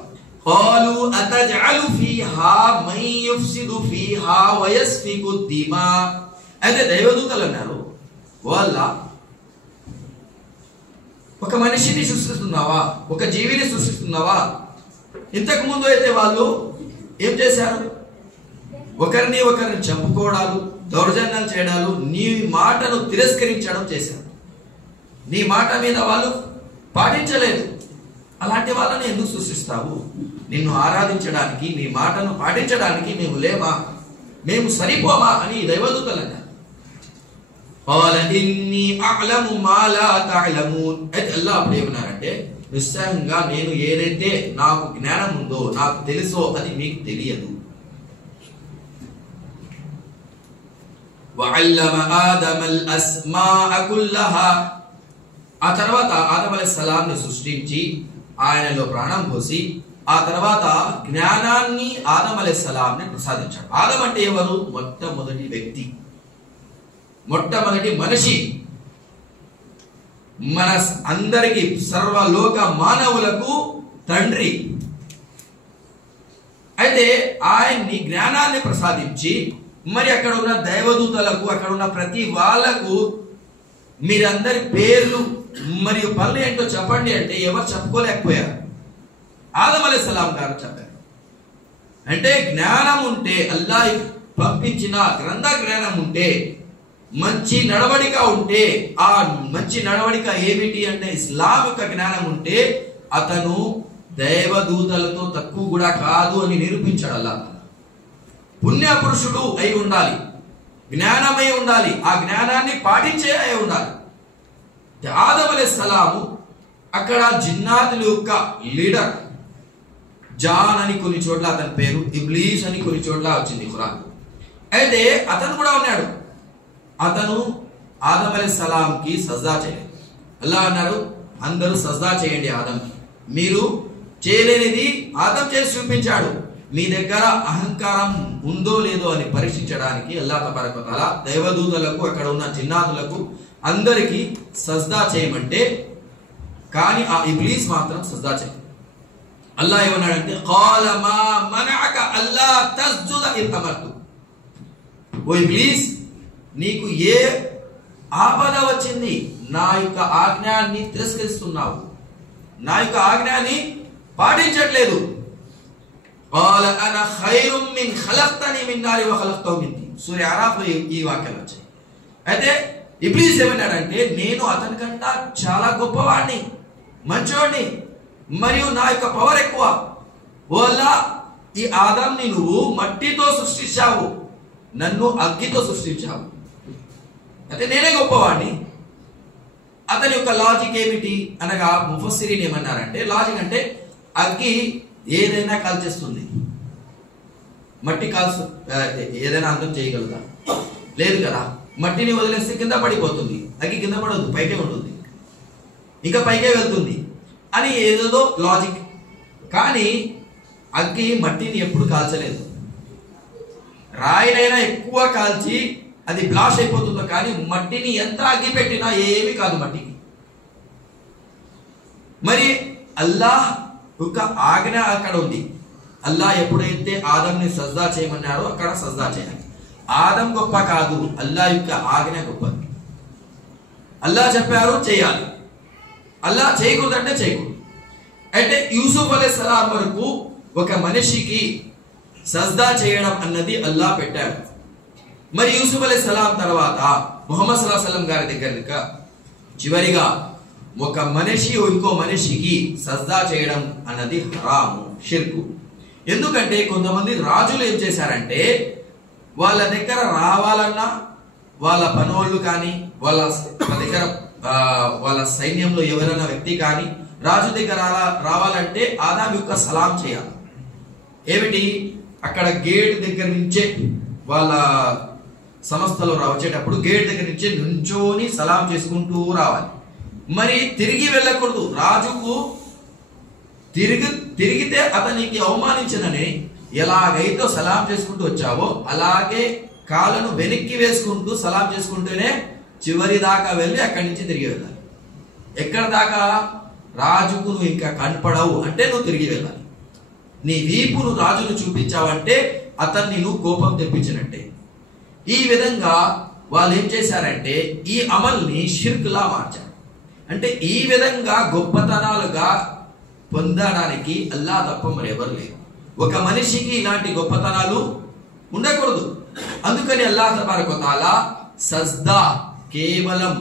قالوا أتجعل فيها من يفسد فيها ويسفك الدماء. అయితే దైవదూతలు అన్నారు, వాళ్ళ ఒక మనిషిని సృష్టిస్తున్నావా, ఒక జీవిని సృష్టిస్తున్నావా? ఇంతకు ముందు అయితే వాళ్ళు ఏం చేశారు, ఒకరిని చంపుకోవడాలు, దౌర్జన్యాలు చేయడాలు, నీ మాటను తిరస్కరించడం చేశారు. నీ మాట మీద వాళ్ళు పాటించలేదు. అలాంటి వాళ్ళని ఎందుకు సృష్టిస్తావు? నిన్ను ఆరాధించడానికి, నీ మాటను పాటించడానికి మేము లేమా, మేము సరిపోమా అని దైవదూతలు అన్నారు. అయితే అల్లాహ్ అప్పుడు ఏమన్నారంటే, నిశ్చయంగా నేను ఏదైతే నాకు జ్ఞానం ఉందో, నాకు తెలుసో అది మీకు తెలియదు. ఆ తర్వాత ఆదం అలైహిస్సలాం ని సృష్టించి ఆయనలో ప్రాణం పోసి ఆ తర్వాత జ్ఞానాన్ని ఆదం అలైహిస్సలాం ని ప్రసాదించాడు. ఆదం అంటే ఎవరు? మొట్టమొదటి వ్యక్తి, మొట్టమొదటి మనిషి, మన అందరికి సర్వలోక మానవులకు తండ్రి. అయితే ఆయన్ని జ్ఞానాన్ని ప్రసాదించి మరి అక్కడ ఉన్న దైవదూతలకు, అక్కడ ఉన్న ప్రతి వాళ్ళకు మీరందరి పేర్లు మరియు పనులు ఏంటో చెప్పండి అంటే ఎవరు చెప్పుకోలేకపోయారు. ఆదం అలైహిస్సలాం గారు చెప్పారు. అంటే జ్ఞానం ఉంటే, అల్లాహ్ పంపించిన గ్రంథ జ్ఞానం ఉంటే, మంచి నడవడిక ఉంటే, ఆ మంచి నడవడిక ఏమిటి అంటే ఇస్లాం యొక్క జ్ఞానం ఉంటే అతను దైవదూతలతో తక్కువ కూడా కాదు అని నిరూపించాడు అల్లాహ్. పుణ్య పురుషుడు అయి ఉండాలి, జ్ఞానమై ఉండాలి, ఆ జ్ఞానాన్ని పాటించే అయి ఉండాలి. ఆదం అలైహిస్సలాము అక్కడ జిన్నాతుల యొక్క లీడర్. జాన్ అని కొన్ని చోట్ల అతని పేరు, ఇబ్లీస్ అని కొన్ని చోట్ల వచ్చింది ఖురాన్. అయితే అతను కూడా ఉన్నాడు. అతను ఆదం అలైహిస్సలాంకి సజ్దా చేయలేదు. అల్లాహ్ అన్నారు, అందరూ సజ్దా చేయండి ఆదంకి. మీరు చేయలేనిది ఆదం చేసి చూపించాడు. మీ దగ్గర అహంకారం ఉందో లేదో అని పరీక్షించడానికి అల్లాహ్ తబారక వ తఆలా దైవదూతలకు, అక్కడ ఉన్న జిన్నాతులకు అందరికీ సజ్దా చేయమంటే, కానీ ఆ ఇబ్లీస్ మాత్రం సజ్దా చేయలేదు. అల్లాహ్ ఏమన్నాడంటే, ఖాల మా మనఅక అల్లా తస్జుద ఇద్ అమర్తు. ఓ ఇబ్లీస్, నీకు ఏ ఆపద వచ్చింది? నా యొక్క ఆజ్ఞాన్ని తిరస్కరిస్తున్నావు, నా యొక్క ఆజ్ఞాన్ని పాటించట్లేదు. ఖాల అన ఖైరుమ్ మిన్ ఖలక్తని మిన్ నారి వ ఖలక్తహు మిన్ తీన్. సూర అరాఫ్ లో ఈ వాక్యాలు వచ్చాయి. అయితే ఇబ్లీస్ ఏమన్నాడంటే, నేను అతనికంటే చాలా గొప్పవాడిని, మంచోడిని, మరియు నా యొక్క పవర్ ఎక్కువ. ఓ అల్లాహ్, ఈ ఆదాంని నువ్వు మట్టితో సృష్టించావు, నన్ను అగ్గితో సృష్టించావు, అయితే నేనే గొప్పవాడిని. అతని యొక్క లాజిక్ ఏమిటి అనగా ముఫస్సిరీన్ ఏమన్నారంటే, లాజిక్ అంటే అగ్గి ఏదైనా కాల్చేస్తుంది, మట్టి కాల్చు ఏదైనా అందం చేయగలదా? లేదు కదా. మట్టిని వదిలేస్తే కింద పడిపోతుంది, అగ్గి కింద పడదు, పైకే ఉంటుంది, ఇంకా పైకే వెళ్తుంది అని ఏదేదో లాజిక్. కానీ అగ్గి మట్టిని ఎప్పుడు కాల్చలేదు. రాయినైనా ఎక్కువ కాల్చి అది బ్లాష్ అయిపోతుందో, కానీ మట్టిని ఎంత అగ్గి పెట్టినా ఏమీ కాదు మట్టికి. మరి అల్లాహ్ యొక్క ఆజ్ఞ అక్కడ ఉంది. అల్లాహ్ ఎప్పుడైతే ఆదంని సజ్దా చేయమన్నారో అక్కడ సజ్దా చేయాలి. ఆదం గొప్ప కాదు, అల్లాహ్ యొక్క ఆజ్ఞ గొప్పది. అల్లాహ్ చెప్పారు చేయాలి, అల్లాహ్ చేయకూడదంటే చేయకూడదు. అంటే యూసుఫ్ అలైహిస్సలాం వరకు ఒక మనిషికి సజ్దా చేయడం అన్నది అల్లాహ్ పెట్టాడు. మరి యూసుఫ్ అలైహిస్సలాం తర్వాత ముహమ్మద్ సల్లల్లాహు అలైహి వసల్లం గారి దగ్గర చివరిగా ఒక మనిషి ఇంకో మనిషికి సజ్దా చేయడం అన్నది హరాము, షిర్కు. ఎందుకంటే కొంతమంది రాజులు ఏం చేశారంటే, వాళ్ళ దగ్గర రావాలన్నా వాళ్ళ పనోళ్ళు కానీ వాళ్ళ దగ్గర వాళ్ళ సైన్యంలో ఎవరైనా వ్యక్తి కానీ రాజు దగ్గర రావాలంటే ఆదాం యొక్క సలాం చేయాలి. ఏమిటి? అక్కడ గేట్ దగ్గర నుంచే వాళ్ళ సంస్థలో వచ్చేటప్పుడు గేట్ దగ్గర నుంచే నుంచోని సలాం చేసుకుంటూ రావాలి. మరి తిరిగి వెళ్ళకూడదు. రాజుకు తిరిగితే అతనికి అవమానించనని ఎలాగైతే సలాం చేసుకుంటూ వచ్చావో అలాగే కాళ్ళను వెనక్కి వేసుకుంటూ సలాం చేసుకుంటూనే చివరి దాకా వెళ్ళి అక్కడి నుంచి తిరిగి వెళ్ళాలి. ఎక్కడ దాకా? రాజుకు నువ్వు ఇంకా కనపడవు అంటే నువ్వు తిరిగి వెళ్ళాలి. నీ వీపును రాజును చూపించావంటే అతన్ని నువ్వు కోపం తెప్పించినట్టే. ఈ విధంగా వాళ్ళు ఏం చేశారంటే ఈ అమల్ని షిర్క్లా మార్చారు. అంటే ఈ విధంగా గొప్పతనాలుగా పొందడానికి అల్లాహ్ తప్ప మరెవరు లేరు. ఒక మనిషికి ఇలాంటి గొప్పతనాలు ఉండకూడదు. అందుకని అల్లాహ్ తబారక వ తఆలా సజ్దా కేవలం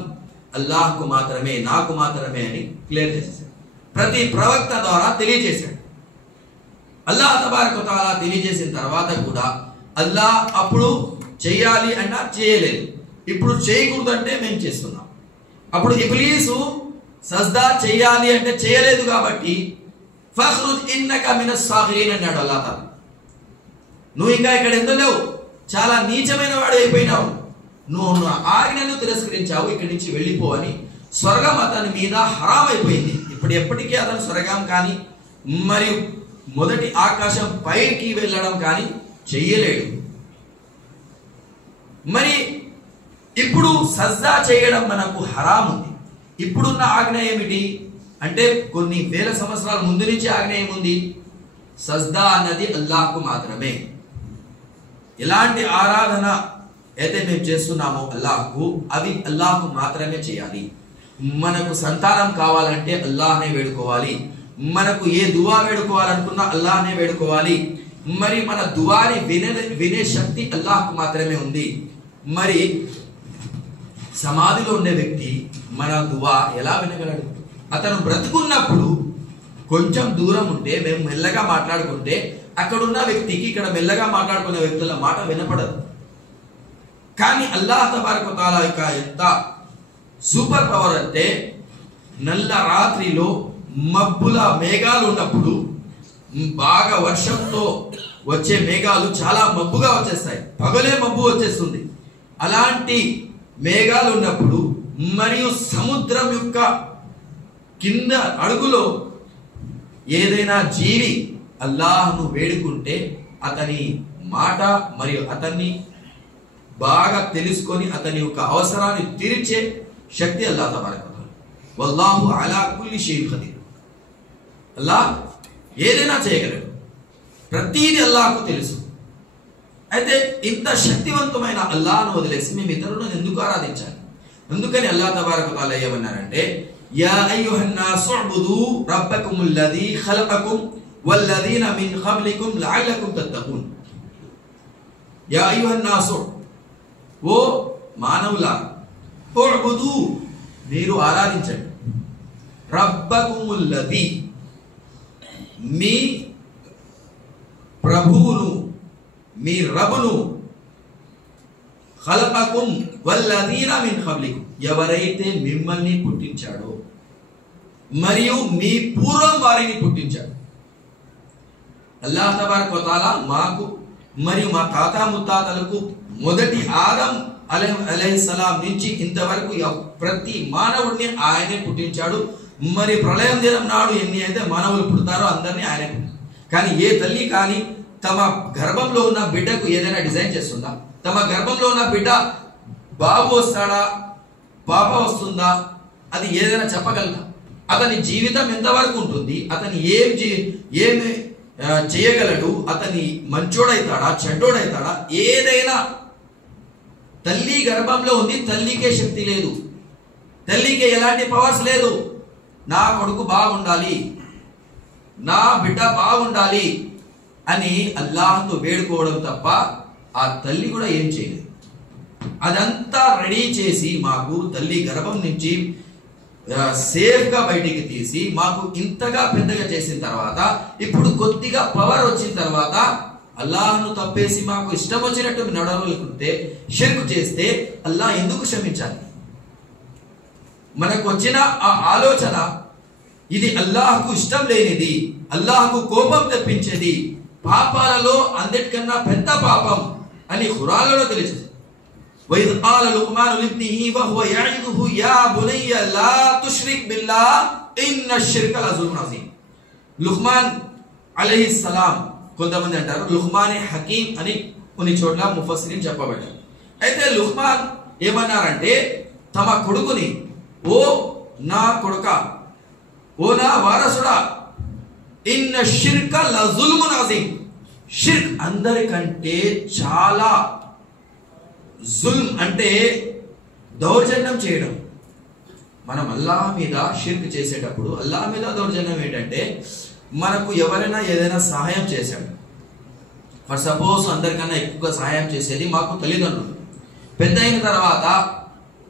అల్లాహ్కు మాత్రమే, నాకు మాత్రమే అని క్లియర్ చేసేసాడు. ప్రతి ప్రవక్త ద్వారా తెలియజేశాడు. అల్లాహ్ తబారక వ తఆలా తెలియజేసిన తర్వాత కూడా అల్లాహ్ అప్పుడు చేయాలి అన్నా చేయలేదు, ఇప్పుడు చేయకూడదు అంటే మేము చేస్తున్నాం. అప్పుడు ఇబ్లీసు సజ్దా చేయాలి అంటే చేయలేదు కాబట్టి ఫఖ్రుజ్ ఇన్నక మినస్ సాగిరీన్ అన్నాడు అల్లాహ్ తాలా. నువ్వు ఇంకా ఇక్కడ ఎందుకు లేవు, చాలా నీచమైన వాడు అయిపోయినావు, నువ్వు నా ఆజ్ఞను తిరస్కరించావు, ఇక్కడి నుంచి వెళ్ళిపో అని స్వర్గం అతని మీద హరాం అయిపోయింది. ఇప్పుడు ఎప్పటికీ అతను స్వర్గం కానీ మరియు మొదటి ఆకాశం పైకి వెళ్ళడం కానీ చెయ్యలేడు. మరి ఇప్పుడు సజ్దా చేయడం మనకు హరాం ఉంది. ఇప్పుడున్న ఆజ్ఞ ఏమిటి అంటే కొన్ని వేల సంవత్సరాల ముందు నుంచి ఆజ్ఞ ఏముంది? సజ్దా అన్నది అల్లాహ్కు మాత్రమే. ఎలాంటి ఆరాధన అయితే మేము చేస్తున్నామో అల్లాహ్కు, అవి అల్లాహ్కు మాత్రమే చేయాలి. మనకు సంతానం కావాలంటే అల్లాహ్నే వేడుకోవాలి. మనకు ఏ దువా వేడుకోవాలనుకున్నా అల్లాహ్నే వేడుకోవాలి. మరి మన దువాని వినే శక్తి అల్లాహ్కు మాత్రమే ఉంది. మరి సమాధిలో ఉండే వ్యక్తి మన దువా ఎలా వినగలడు? అతను బ్రతుకున్నప్పుడు కొంచెం దూరం ఉంటే మేము మెల్లగా మాట్లాడుకుంటే అక్కడున్న వ్యక్తికి ఇక్కడ మెల్లగా మాట్లాడుకునే వ్యక్తుల మాట వినపడదు. కానీ అల్లాహ్ తబారక వ తఆలా యొక్క ఎంత సూపర్ పవర్ అంటే, నల్ల రాత్రిలో మబ్బుల మేఘాలు ఉన్నప్పుడు బాగా వర్షంతో వచ్చే మేఘాలు చాలా మబ్బుగా వచ్చేస్తాయి, పగలే మబ్బు వచ్చేస్తుంది. అలాంటి మేఘాలు ఉన్నప్పుడు మరియు సముద్రం యొక్క కింద అడుగులో ఏదైనా జీవి అల్లాహ్ను వేడుకుంటే అతని మాట మరియు అతన్ని బాగా తెలుసుకొని అతని యొక్క అవసరాన్ని తీర్చే శక్తి అల్లాహ్ తబారక వ తఆలా. వల్లాహు అలా కుల్లి షైఇన్ ఖదీర్. అల్లాహ్ ఏదైనా చేయగలడు, ప్రతిదీ అల్లాహ్కు తెలుసు. అయితే ఇంత శక్తివంతమైన అల్లాహ్ను వదిలేసి మేము ఇతరులను ఎందుకు ఆరాధించాలి? అందుకని అల్లాహ్ తబారక వ తఆలా ఏమన్నారంటే, యా అయ్యుహన్నాసు ఉఅ్బుదు రబ్బకుముల్లదీ ఖలఖకుం వల్లదీన మిన్ ఖబ్లికుం లఅల్లకుం తత్తఖూన్. యా అయ్యుహన్నాసు, ఓ మానవులా, ఉఅ్బుదు మీరు ఆరాధించండి, రబ్బకుముల్లదీ మీ ప్రభువును, మీ రబ్బును, ఖలఖకుం వల్లదీన మిన్ ఖబ్లికుం ఎవరైతే మిమ్మల్ని పుట్టించాడో మరియు మీ పూర్వం వారిని పుట్టించాడు. అల్లాహ్ తబారక వ తఆలా మాకు మరియు మా తాత ముత్తాతలకు మొదటి ఆదం అలైహిస్సలాం నుంచి ఇంతవరకు ప్రతి మానవుడిని ఆయనే పుట్టించాడు. మరి ప్రళయం దినం నాడు ఎన్ని అయితే మానవులు పుడతారో అందరినీ ఆయనే పుట్టించాడు. కానీ ఏ తల్లి కానీ తమ గర్భంలో ఉన్న బిడ్డకు ఏదైనా డిజైన్ చేస్తుందా? తమ గర్భంలో ఉన్న బిడ్డ బాబు వస్తాడా, పాప వస్తుందా, అది ఏదైనా చెప్పగలదా? అతని జీవితం ఎంతవరకు ఉంటుంది, అతని ఏమి చేయగలడు, అతని మంచోడైతాడా చెడ్డోడైతాడా, ఏదైనా తల్లి గర్భంలో ఉంది. తల్లికే శక్తి లేదు, తల్లికి ఎలాంటి పవర్స్ లేదు. నా కొడుకు బాగుండాలి, నా బిడ్డ బాగుండాలి అని అల్లాహ్తో వేడుకోవడం తప్ప ఆ తల్లి కూడా ఏం చేయలేదు. అదంతా రెడీ చేసి మాకు తల్లి గర్భం నుంచి సేఫ్ గా బయటికి తీసి మాకు ఇంతగా పెద్దగా చేసిన తర్వాత ఇప్పుడు కొద్దిగా పవర్ వచ్చిన తర్వాత అల్లాహ్ను తప్పేసి మాకు ఇష్టం వచ్చినట్టు నడవలుకుంటే షిర్క్ చేస్తే అల్లాహ్ ఎందుకు క్షమించాలి? మనకు వచ్చిన ఆ ఆలోచన ఇది అల్లాహ్కు ఇష్టం లేనిది, అల్లాహ్కు కోపం తెప్పించేది, పాపాలలో అన్నిటికన్నా పెద్ద పాపం అని ఖురాన్లో తెలిసింది. وَإِذْ قَالَ لُقْمَانُ لِابْنِهِ وَهُوَ يَعِظُهُ يَا بُنَيَّ لَا تُشْرِكْ بِاللَّهِ إِنَّ الشِّرْكَ لَظُلْمٌ عَظِيمٌ. లుక్మాన్ అలైహిస్సలాం, కొంతమంది అంటారు లుక్మానే హకీం అని కొన్ని చోట్ల ముఫస్సిరీన్ చెప్పబడ్డారు. అయితే లుక్మాన్ ఏమన్నారంటే తమ కొడుకుని, ఓ నా కొడుక, ఓ నా వారసుడా, ఇన్న షిర్క లజుల్మున్ అజీమ్. షిర్క్ అందరికంటే చాలా, జుల్మ్ అంటే దౌర్జన్యం చేయడం. మనం అల్లాహ్ మీద షిర్క్ చేసేటప్పుడు అల్లాహ్ మీద దౌర్జన్యం ఏంటంటే, మనకు ఎవరైనా ఏదైనా సహాయం చేశాడు, ఫర్ సపోజ్ అందరికన్నా ఎక్కువగా సహాయం చేసేది మాకు తల్లిదండ్రులు. పెద్ద అయిన తర్వాత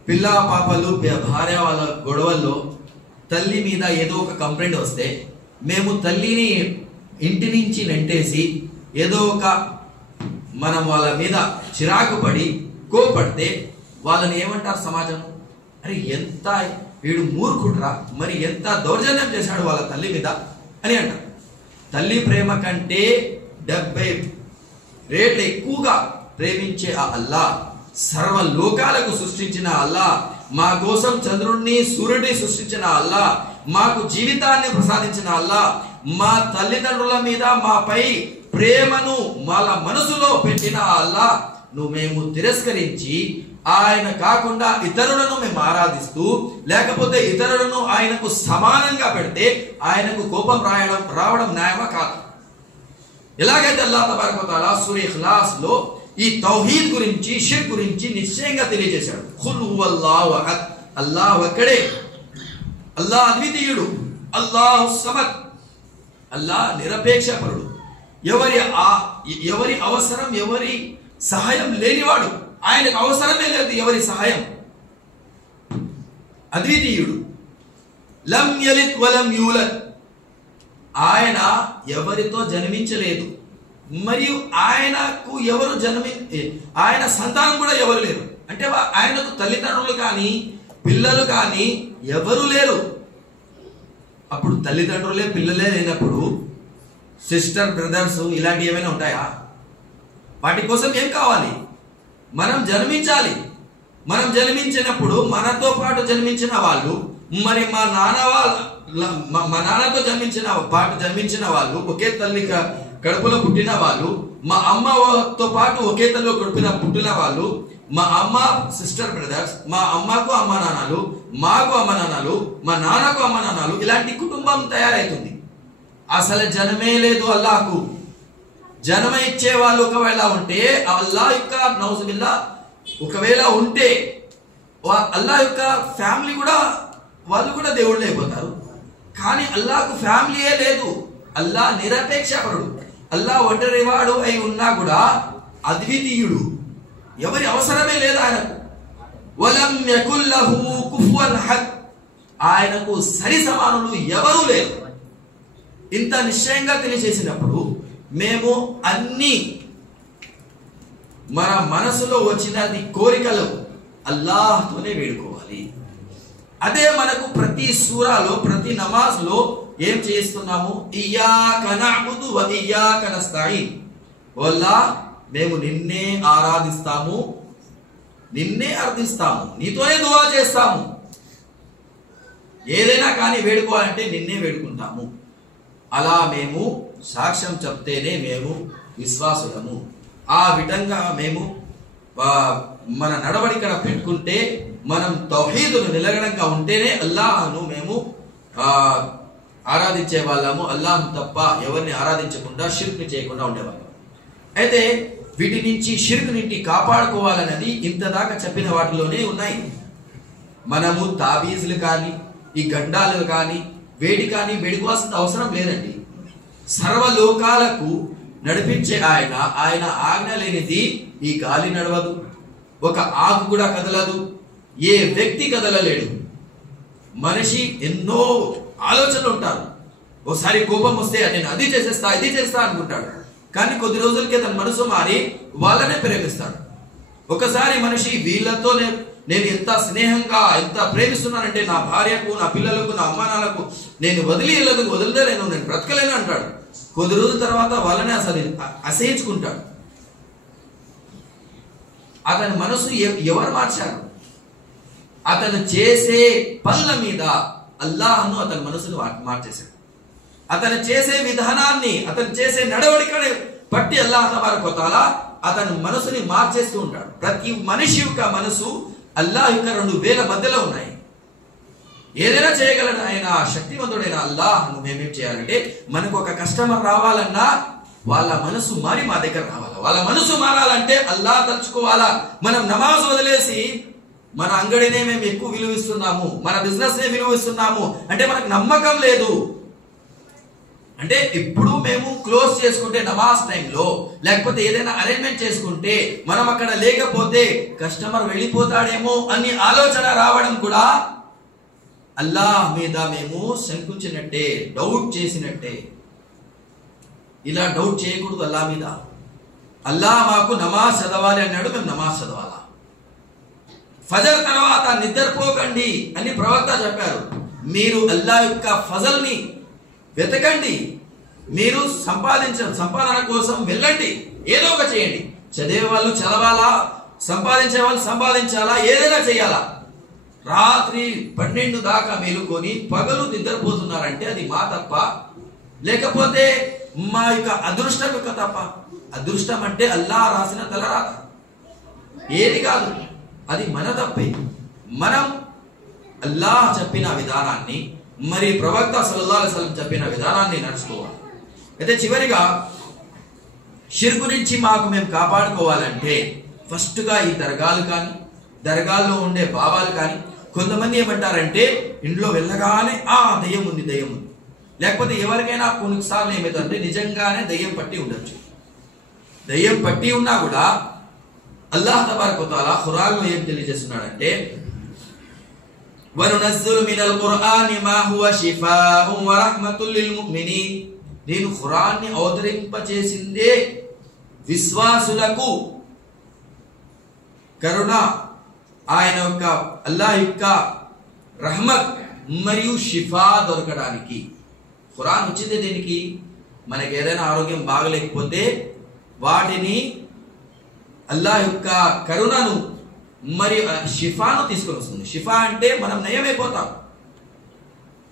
పిల్ల పాపలు భార్య వాళ్ళ గొడవల్లో తల్లి మీద ఏదో ఒక కంప్లైంట్ వస్తే మేము తల్లిని ఇంటి నుంచి నెంటేసి ఏదో ఒక మనం వాళ్ళ మీద చిరాకు పడి కోపడితే వాళ్ళని ఏమంటారు సమాజం? అరే ఎంత వీడు మూర్ఖుడ్రా, మరి ఎంత దౌర్జన్యం చేశాడు వాళ్ళ తల్లి మీద అని అంటారు. తల్లి ప్రేమ కంటే 70 రేట్లు ఎక్కువగా ప్రేమించే ఆ అల్లాహ్, సర్వ లోకాలకు సృష్టించిన అల్లాహ్, మా కోసం చంద్రుడిని సూర్యుడిని సృష్టించిన అల్లాహ్, మాకు జీవితాన్ని ప్రసాదించిన అల్లాహ్, మా తల్లిదండ్రుల మీద మాపై ప్రేమను వాళ్ళ మనసులో పెట్టిన అల్లాహ్ మేము తిరస్కరించి ఆయన కాకుండా ఇతరులను మేము ఆరాధిస్తూ లేకపోతే ఇతరులను ఆయనకు సమానంగా పెడితే ఆయనకు కోపం రావడం న్యాయమా కాదు? ఎలాగైతే అల్లాహ్ తబారక వ తఆలా సూరా ఇఖ్లాస్ లో ఈ తౌహీద్ గురించి, షిర్క్ గురించి నిశ్చయంగా తెలియజేశాడు. ఖుల్ హువల్లాహు అహద్, అల్లాహ్ ఒక్కడే, అల్లాహ్ అద్వితీయుడు, అల్లాహు సమద్, అల్లాహ్ నిరపేక్షపరుడు, ఎవరి అవసరం, ఎవరి సహాయం లేనివాడు, ఆయనకు అవసరమే లేదు ఎవరి సహాయం. అద్వితీయుడు, లం యలిద్ వలం యూలద్, ఆయన ఎవరితో జన్మించలేదు, మరియు ఆయనకు ఆయన సంతానం కూడా ఎవరు లేరు. అంటే ఆయనకు తల్లిదండ్రులు కానీ పిల్లలు కానీ ఎవరు లేరు. అప్పుడు తల్లిదండ్రులే పిల్లలే లేనప్పుడు సిస్టర్ బ్రదర్స్ ఇలాంటివి ఏమైనా ఉంటాయా? వాటి కోసం ఏం కావాలి? మనం జన్మించాలి. మనం జన్మించినప్పుడు మనతో పాటు జన్మించిన వాళ్ళు, మరి మా నాన్నతో జన్మించిన వాళ్ళు, ఒకే తల్లి కడుపులో పుట్టిన వాళ్ళు, మా అమ్మతో పాటు ఒకే తల్లిలో పుట్టిన వాళ్ళు, మా అమ్మ సిస్టర్ బ్రదర్స్, మా అమ్మకు అమ్మ నాన్నలు, మాకు అమ్మ నాన్నలు, మా నాన్నకు అమ్మ నాన్నలు, ఇలాంటి కుటుంబం తయారైతుంది. అసలు జనమే లేదు అల్లాహకు. జన్మ ఇచ్చే వాళ్ళు ఒకవేళ ఉంటే, అల్లాహ్ యొక్క నౌజుబిల్లా ఒకవేళ ఉంటే అల్లాహ్ యొక్క ఫ్యామిలీ కూడా, వాళ్ళు కూడా దేవుళ్ళు అయిపోతారు. కానీ అల్లాహకు ఫ్యామిలీయే లేదు. అల్లాహ్ నిరపేక్షపరుడు. అల్లాహ్ ఒంటరివాడు అయి ఉన్నా కూడా అద్వితీయుడు, ఎవరి అవసరమే లేదు ఆయనకు. వలం యకుల్ లహు కుఫువన్ అహద్, ఆయనకు సరి సమానులు ఎవరూ లేరు. ఇంత నిశ్చయంగా తెలియజేసినప్పుడు మేము అన్ని మన మనసులో వచ్చినది కోరికలు అల్లాహ్తోనే వేడుకోవాలి. అదే మనకు ప్రతి సూరాలో ప్రతి నమాజ్లో ఏం చేస్తున్నాము? ఇయ్యాక నఅబుదు వ ఇయ్యాక నస్తఈన్. అల్లాహ్ మేము నిన్నే ఆరాధిస్తాము, నిన్నే అర్థిస్తాము, నీతోనే దువా చేస్తాము. ఏదైనా కానీ వేడుకోవాలంటే నిన్నే వేడుకుంటాము. అలా మేము సాక్ష్యం చెప్తేనే మేము విశ్వాసులము. ఆ విధంగా మేము మన నడవడికడ పెట్టుకుంటే, మనం తౌహీదును నిలకడగా ఉంటేనే అల్లాహ్ను మేము ఆరాధించే వాళ్ళము. అల్లాహ్ తప్ప ఎవరిని ఆరాధించకుండా షిర్క్ చేయకుండా ఉండేవాళ్ళం. అయితే వీటి నుంచి షిర్క్ నుండి కాపాడుకోవాలన్నది ఇంతదాకా చెప్పిన వాటిలోనే ఉన్నాయి. మనము తాబీజులు కానీ ఈ గండాలు కానీ వేడి కానీ వేడుకోవాల్సిన అవసరం లేదండి. సర్వలోకాలకు నడిపించే ఆయన ఆజ్ఞ లేనిది ఈ గాలి నడవదు, ఒక ఆకు కూడా కదలదు, ఏ వ్యక్తి కదలలేడు. మనిషి ఎన్నో ఆలోచనలు ఉంటారు. ఒకసారి కోపం వస్తే నేను అది చేసేస్తా ఇది చేస్తా అనుకుంటాడు. కానీ కొద్ది రోజులకే తన మనసు మారి వాళ్ళనే ప్రేమిస్తాడు. ఒకసారి మనిషి వీళ్ళతో నేను ఎంత స్నేహంగా ఎంత ప్రేమిస్తున్నానంటే నా భార్యకు, నా పిల్లలకు, నా అమ్మానాలకు నేను వదిలేను, నేను బ్రతకలేను అంటాడు. కొద్ది రోజుల తర్వాత వాళ్ళనే అసహించుకుంటాడు. అతని మనసు ఎవరు మార్చారు? అతను చేసే పనుల మీద అల్లాహ్ను అతని మనసును మార్చేశాడు. అతను చేసే విధానాన్ని, అతను చేసే నడవడికని బట్టి అల్లాహ్ తబారక వ తఆలా అతని మనసుని మార్చేస్తూ ఉంటాడు. ప్రతి మనిషి యొక్క మనసు అల్లాహ్ యొక్క 2000 మధ్యలో ఉన్నాయి. ఏదైనా చేయగలడు ఆయన, శక్తివంతుడైన అల్లాహ్ను మేమేం చేయాలంటే, మనకు ఒక కస్టమర్ రావాలన్నా వాళ్ళ మనసు మారి మా దగ్గర రావాలా. వాళ్ళ మనసు మారాలంటే అల్లాహ్ తలుచుకోవాలా. మనం నమాజ్ వదిలేసి మన అంగడినే మేము ఎక్కువ విలువిస్తున్నాము, మన బిజినెస్ నే విలువిస్తున్నాము అంటే మనకు నమ్మకం లేదు. అంటే ఇప్పుడు మేము క్లోజ్ చేసుకుంటే నమాజ్ టైంలో, లేకపోతే ఏదైనా అరేంజ్మెంట్ చేసుకుంటే మనం అక్కడ లేకపోతే కస్టమర్ వెళ్ళిపోతాడేమో అని ఆలోచన రావడం కూడా అల్లాహ్ మీద మేము శంకించినట్టే, డౌట్ చేసినట్టే. ఇలా డౌట్ చేయకూడదు అల్లాహ్ మీద. అల్లాహ్ మాకు నమాజ్ చదవాలి అన్నాడు, మేము నమాజ్ చదవాలా. ఫజర్ తర్వాత నిద్రపోకండి అని ప్రవక్త చెప్పారు. మీరు అల్లాహ్ యొక్క ఫజల్ని వెతకండి, మీరు సంపాదన కోసం వెళ్ళండి, ఏదో ఒక చేయండి. చదివే వాళ్ళు చదవాలా, సంపాదించే వాళ్ళు సంపాదించాలా, ఏదైనా చేయాలా. రాత్రి 12 దాకా మేలుకొని పగలు నిద్రపోతున్నారంటే అది మా తప్ప, లేకపోతే మా యొక్క అదృష్టం యొక్క తప్ప. అదృష్టం అంటే అల్లాహ్ రాసిన తలరాత, ఏది కాదు, అది మన తప్పే. మనం అల్లాహ్ చెప్పిన విధానాన్ని, మరి ప్రవక్త సల్లల్లాహు అలైహి వసల్లం చెప్పిన విధానాన్ని నడుచుకోవాలి. అయితే చివరిగా షిర్కు నుంచి మేము కాపాడుకోవాలంటే ఫస్ట్ గా ఈ దర్గాలు కానీ, దర్గాల్లో ఉండే బాబాలు కానీ, కొంతమంది ఏమంటారంటే ఇంట్లో వెళ్ళగానే దయ్యం ఉంది, లేకపోతే ఎవరికైనా కొన్నిసార్లు ఏమవుతుందంటే నిజంగానే దయ్యం పట్టి ఉండొచ్చు. దయ్యం పట్టి ఉన్నా కూడా అల్లాహ్ తబారక వ తఆలా ఖురాన్లో ఏం తెలియజేస్తున్నాడంటే, వనునజ్జిలు మినల్ ఖుర్ఆని మా హువ షిఫాఉ వ రహ్మతుల్ లిల్ ముమినీన్. నేను ఖురాన్ని అవతరింపచేసిందే విశ్వాసులకు కరుణ, ఆయన యొక్క అల్లాహ్ యొక్క రహ్మత్ మరియు షిఫా దొరకడానికి. ఖురాన్ వచ్చింది దేనికి? మనకి ఏదైనా ఆరోగ్యం బాగలేకపోతే వాటిని అల్లాహ్ యొక్క కరుణను మరియు షిఫాను తీసుకొని వస్తుంది. షిఫా అంటే మనం నయమైపోతాం,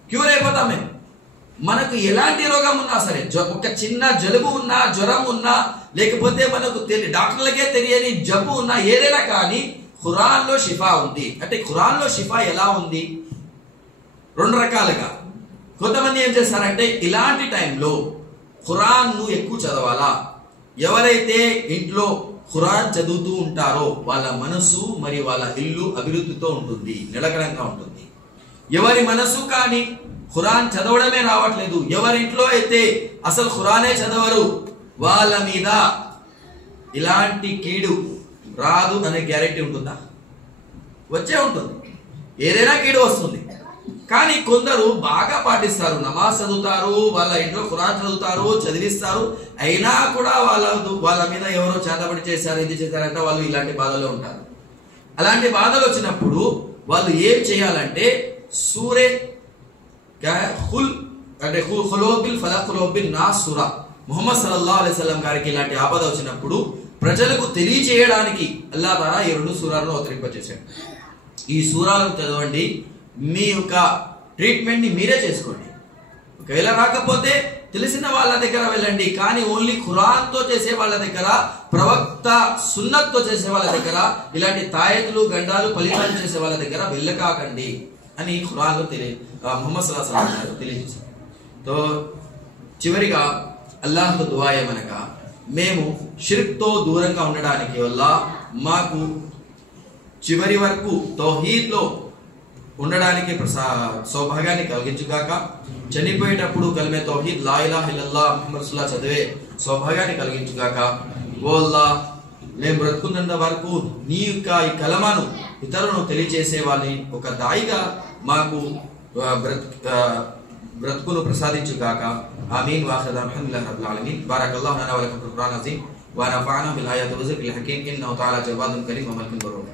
క్యూర్ అయిపోతాం. మేము మనకు ఎలాంటి రోగం ఉన్నా సరే, ఒక చిన్న జలుబు ఉన్నా, జ్వరం ఉన్నా, లేకపోతే మనకు డాక్టర్లకే తెలియని జబ్బు ఉన్నా, ఏదైనా కానీ ఖురాన్లో షిఫా ఉంది. అంటే ఖురాన్లో షిఫా ఎలా ఉంది? రెండు రకాలుగా. కొంతమంది ఏం చేస్తారంటే ఇలాంటి టైంలో ఖురాన్ను ఎక్కువ చదవాలా. ఎవరైతే ఇంట్లో ఖురాన్ చదువుతూ ఉంటారో వాళ్ళ మనసు మరియు వాళ్ళ ఇల్లు అభివృద్ధితో ఉంటుంది, నిలకడంగా ఉంటుంది. ఎవరి మనసు కానీ ఖురాన్ చదవడమే రావట్లేదు, ఎవరింట్లో అయితే అసలు ఖురానే చదవరు, వాళ్ళ మీద ఇలాంటి కీడు రాదు అనే గ్యారెంటీ ఉంటుందా? వచ్చే ఉంటుంది, ఏదైనా కీడు వస్తుంది. కానీ కొందరు బాగా పాటిస్తారు, నమాజ్ చదువుతారు, వాళ్ళ ఇంట్లో ఖురాన్ చదువుతారు, చదివిస్తారు, అయినా కూడా వాళ్ళ మీద ఎవరో చేతబడి చేశారు, ఇది చేశారంటే వాళ్ళు ఇలాంటి బాధలో ఉంటారు. అలాంటి బాధలు వచ్చినప్పుడు వాళ్ళు ఏం చేయాలంటే సూరే ఖుల్ అంటే ఖులోబిల్ ఫలక్ ఖులోబిల్ నాస్ సూరా ముహమ్మద్ సల్లల్లాహు అలైహి వసల్లం గారికి ఇలాంటి ఆపద వచ్చినప్పుడు ప్రజలకు తెలియచేయడానికి అల్లాహ్ తాలా ఈ రెండు సూరాలను అవతరింపజేశాడు. ఈ సూరాలను చదవండి, మీ యొక్క ట్రీట్మెంట్ ని మీరే చేసుకోండి. ఒకవేళ రాకపోతే తెలిసిన వాళ్ళ దగ్గర వెళ్ళండి, కానీ ఓన్లీ ఖురాన్ తో చేసే వాళ్ళ దగ్గర, ప్రవక్త సున్నత్ తో చేసే వాళ్ళ దగ్గర, ఇలాంటి తాయతులు గండాలు ఫలితాలు చేసే వాళ్ళ దగ్గర వెళ్ళకాకండి అని ఖురాన్ లో ముహమ్మద్ సల్లల్లాహు అలైహి వసల్లం గారు తెలియజేశారు. తో చివరిగా అల్లాహ్తో దుఆ ఏమనగా, మేము షిర్క్ తో దూరంగా ఉండడానికి వల్ల మాకు చివరి వరకు తౌహీద్ లో ఉండడానికి సౌభాగ్యాన్ని కలిగించుగాక. చనిపోయేటప్పుడు కలిమే తౌహీద్ లా ఇలాహ ఇల్లల్లాహ్ ముహమ్మద్ రసూలుల్లాహ్ చదివే సౌభాగ్యాన్ని కలిగించుగాక. ఓ అల్లాహ్, మేము బ్రతుకున్నంత వరకు నీ యొక్క ఈ కలమాను ఇతరులను తెలియజేసే వాళ్ళని ఒక దాయిగా మాకు బ్రతుకును ప్రసాదించుగాక. ఆమీన్. వాఖిర్ అల్హమ్దులిల్లాహి రబ్బిల్ ఆలమీన్. బారకల్లాహు లనా వ లకుం ఫిల్ ఖురానిల్ అజీమ్ వ నఫఅనా బిల్ ఆయాతి వ జిక్రిల్ హకీమ్. ఇన్నహు తఆలా జవాదున్ కరీం వ మలికున్ బరూర్.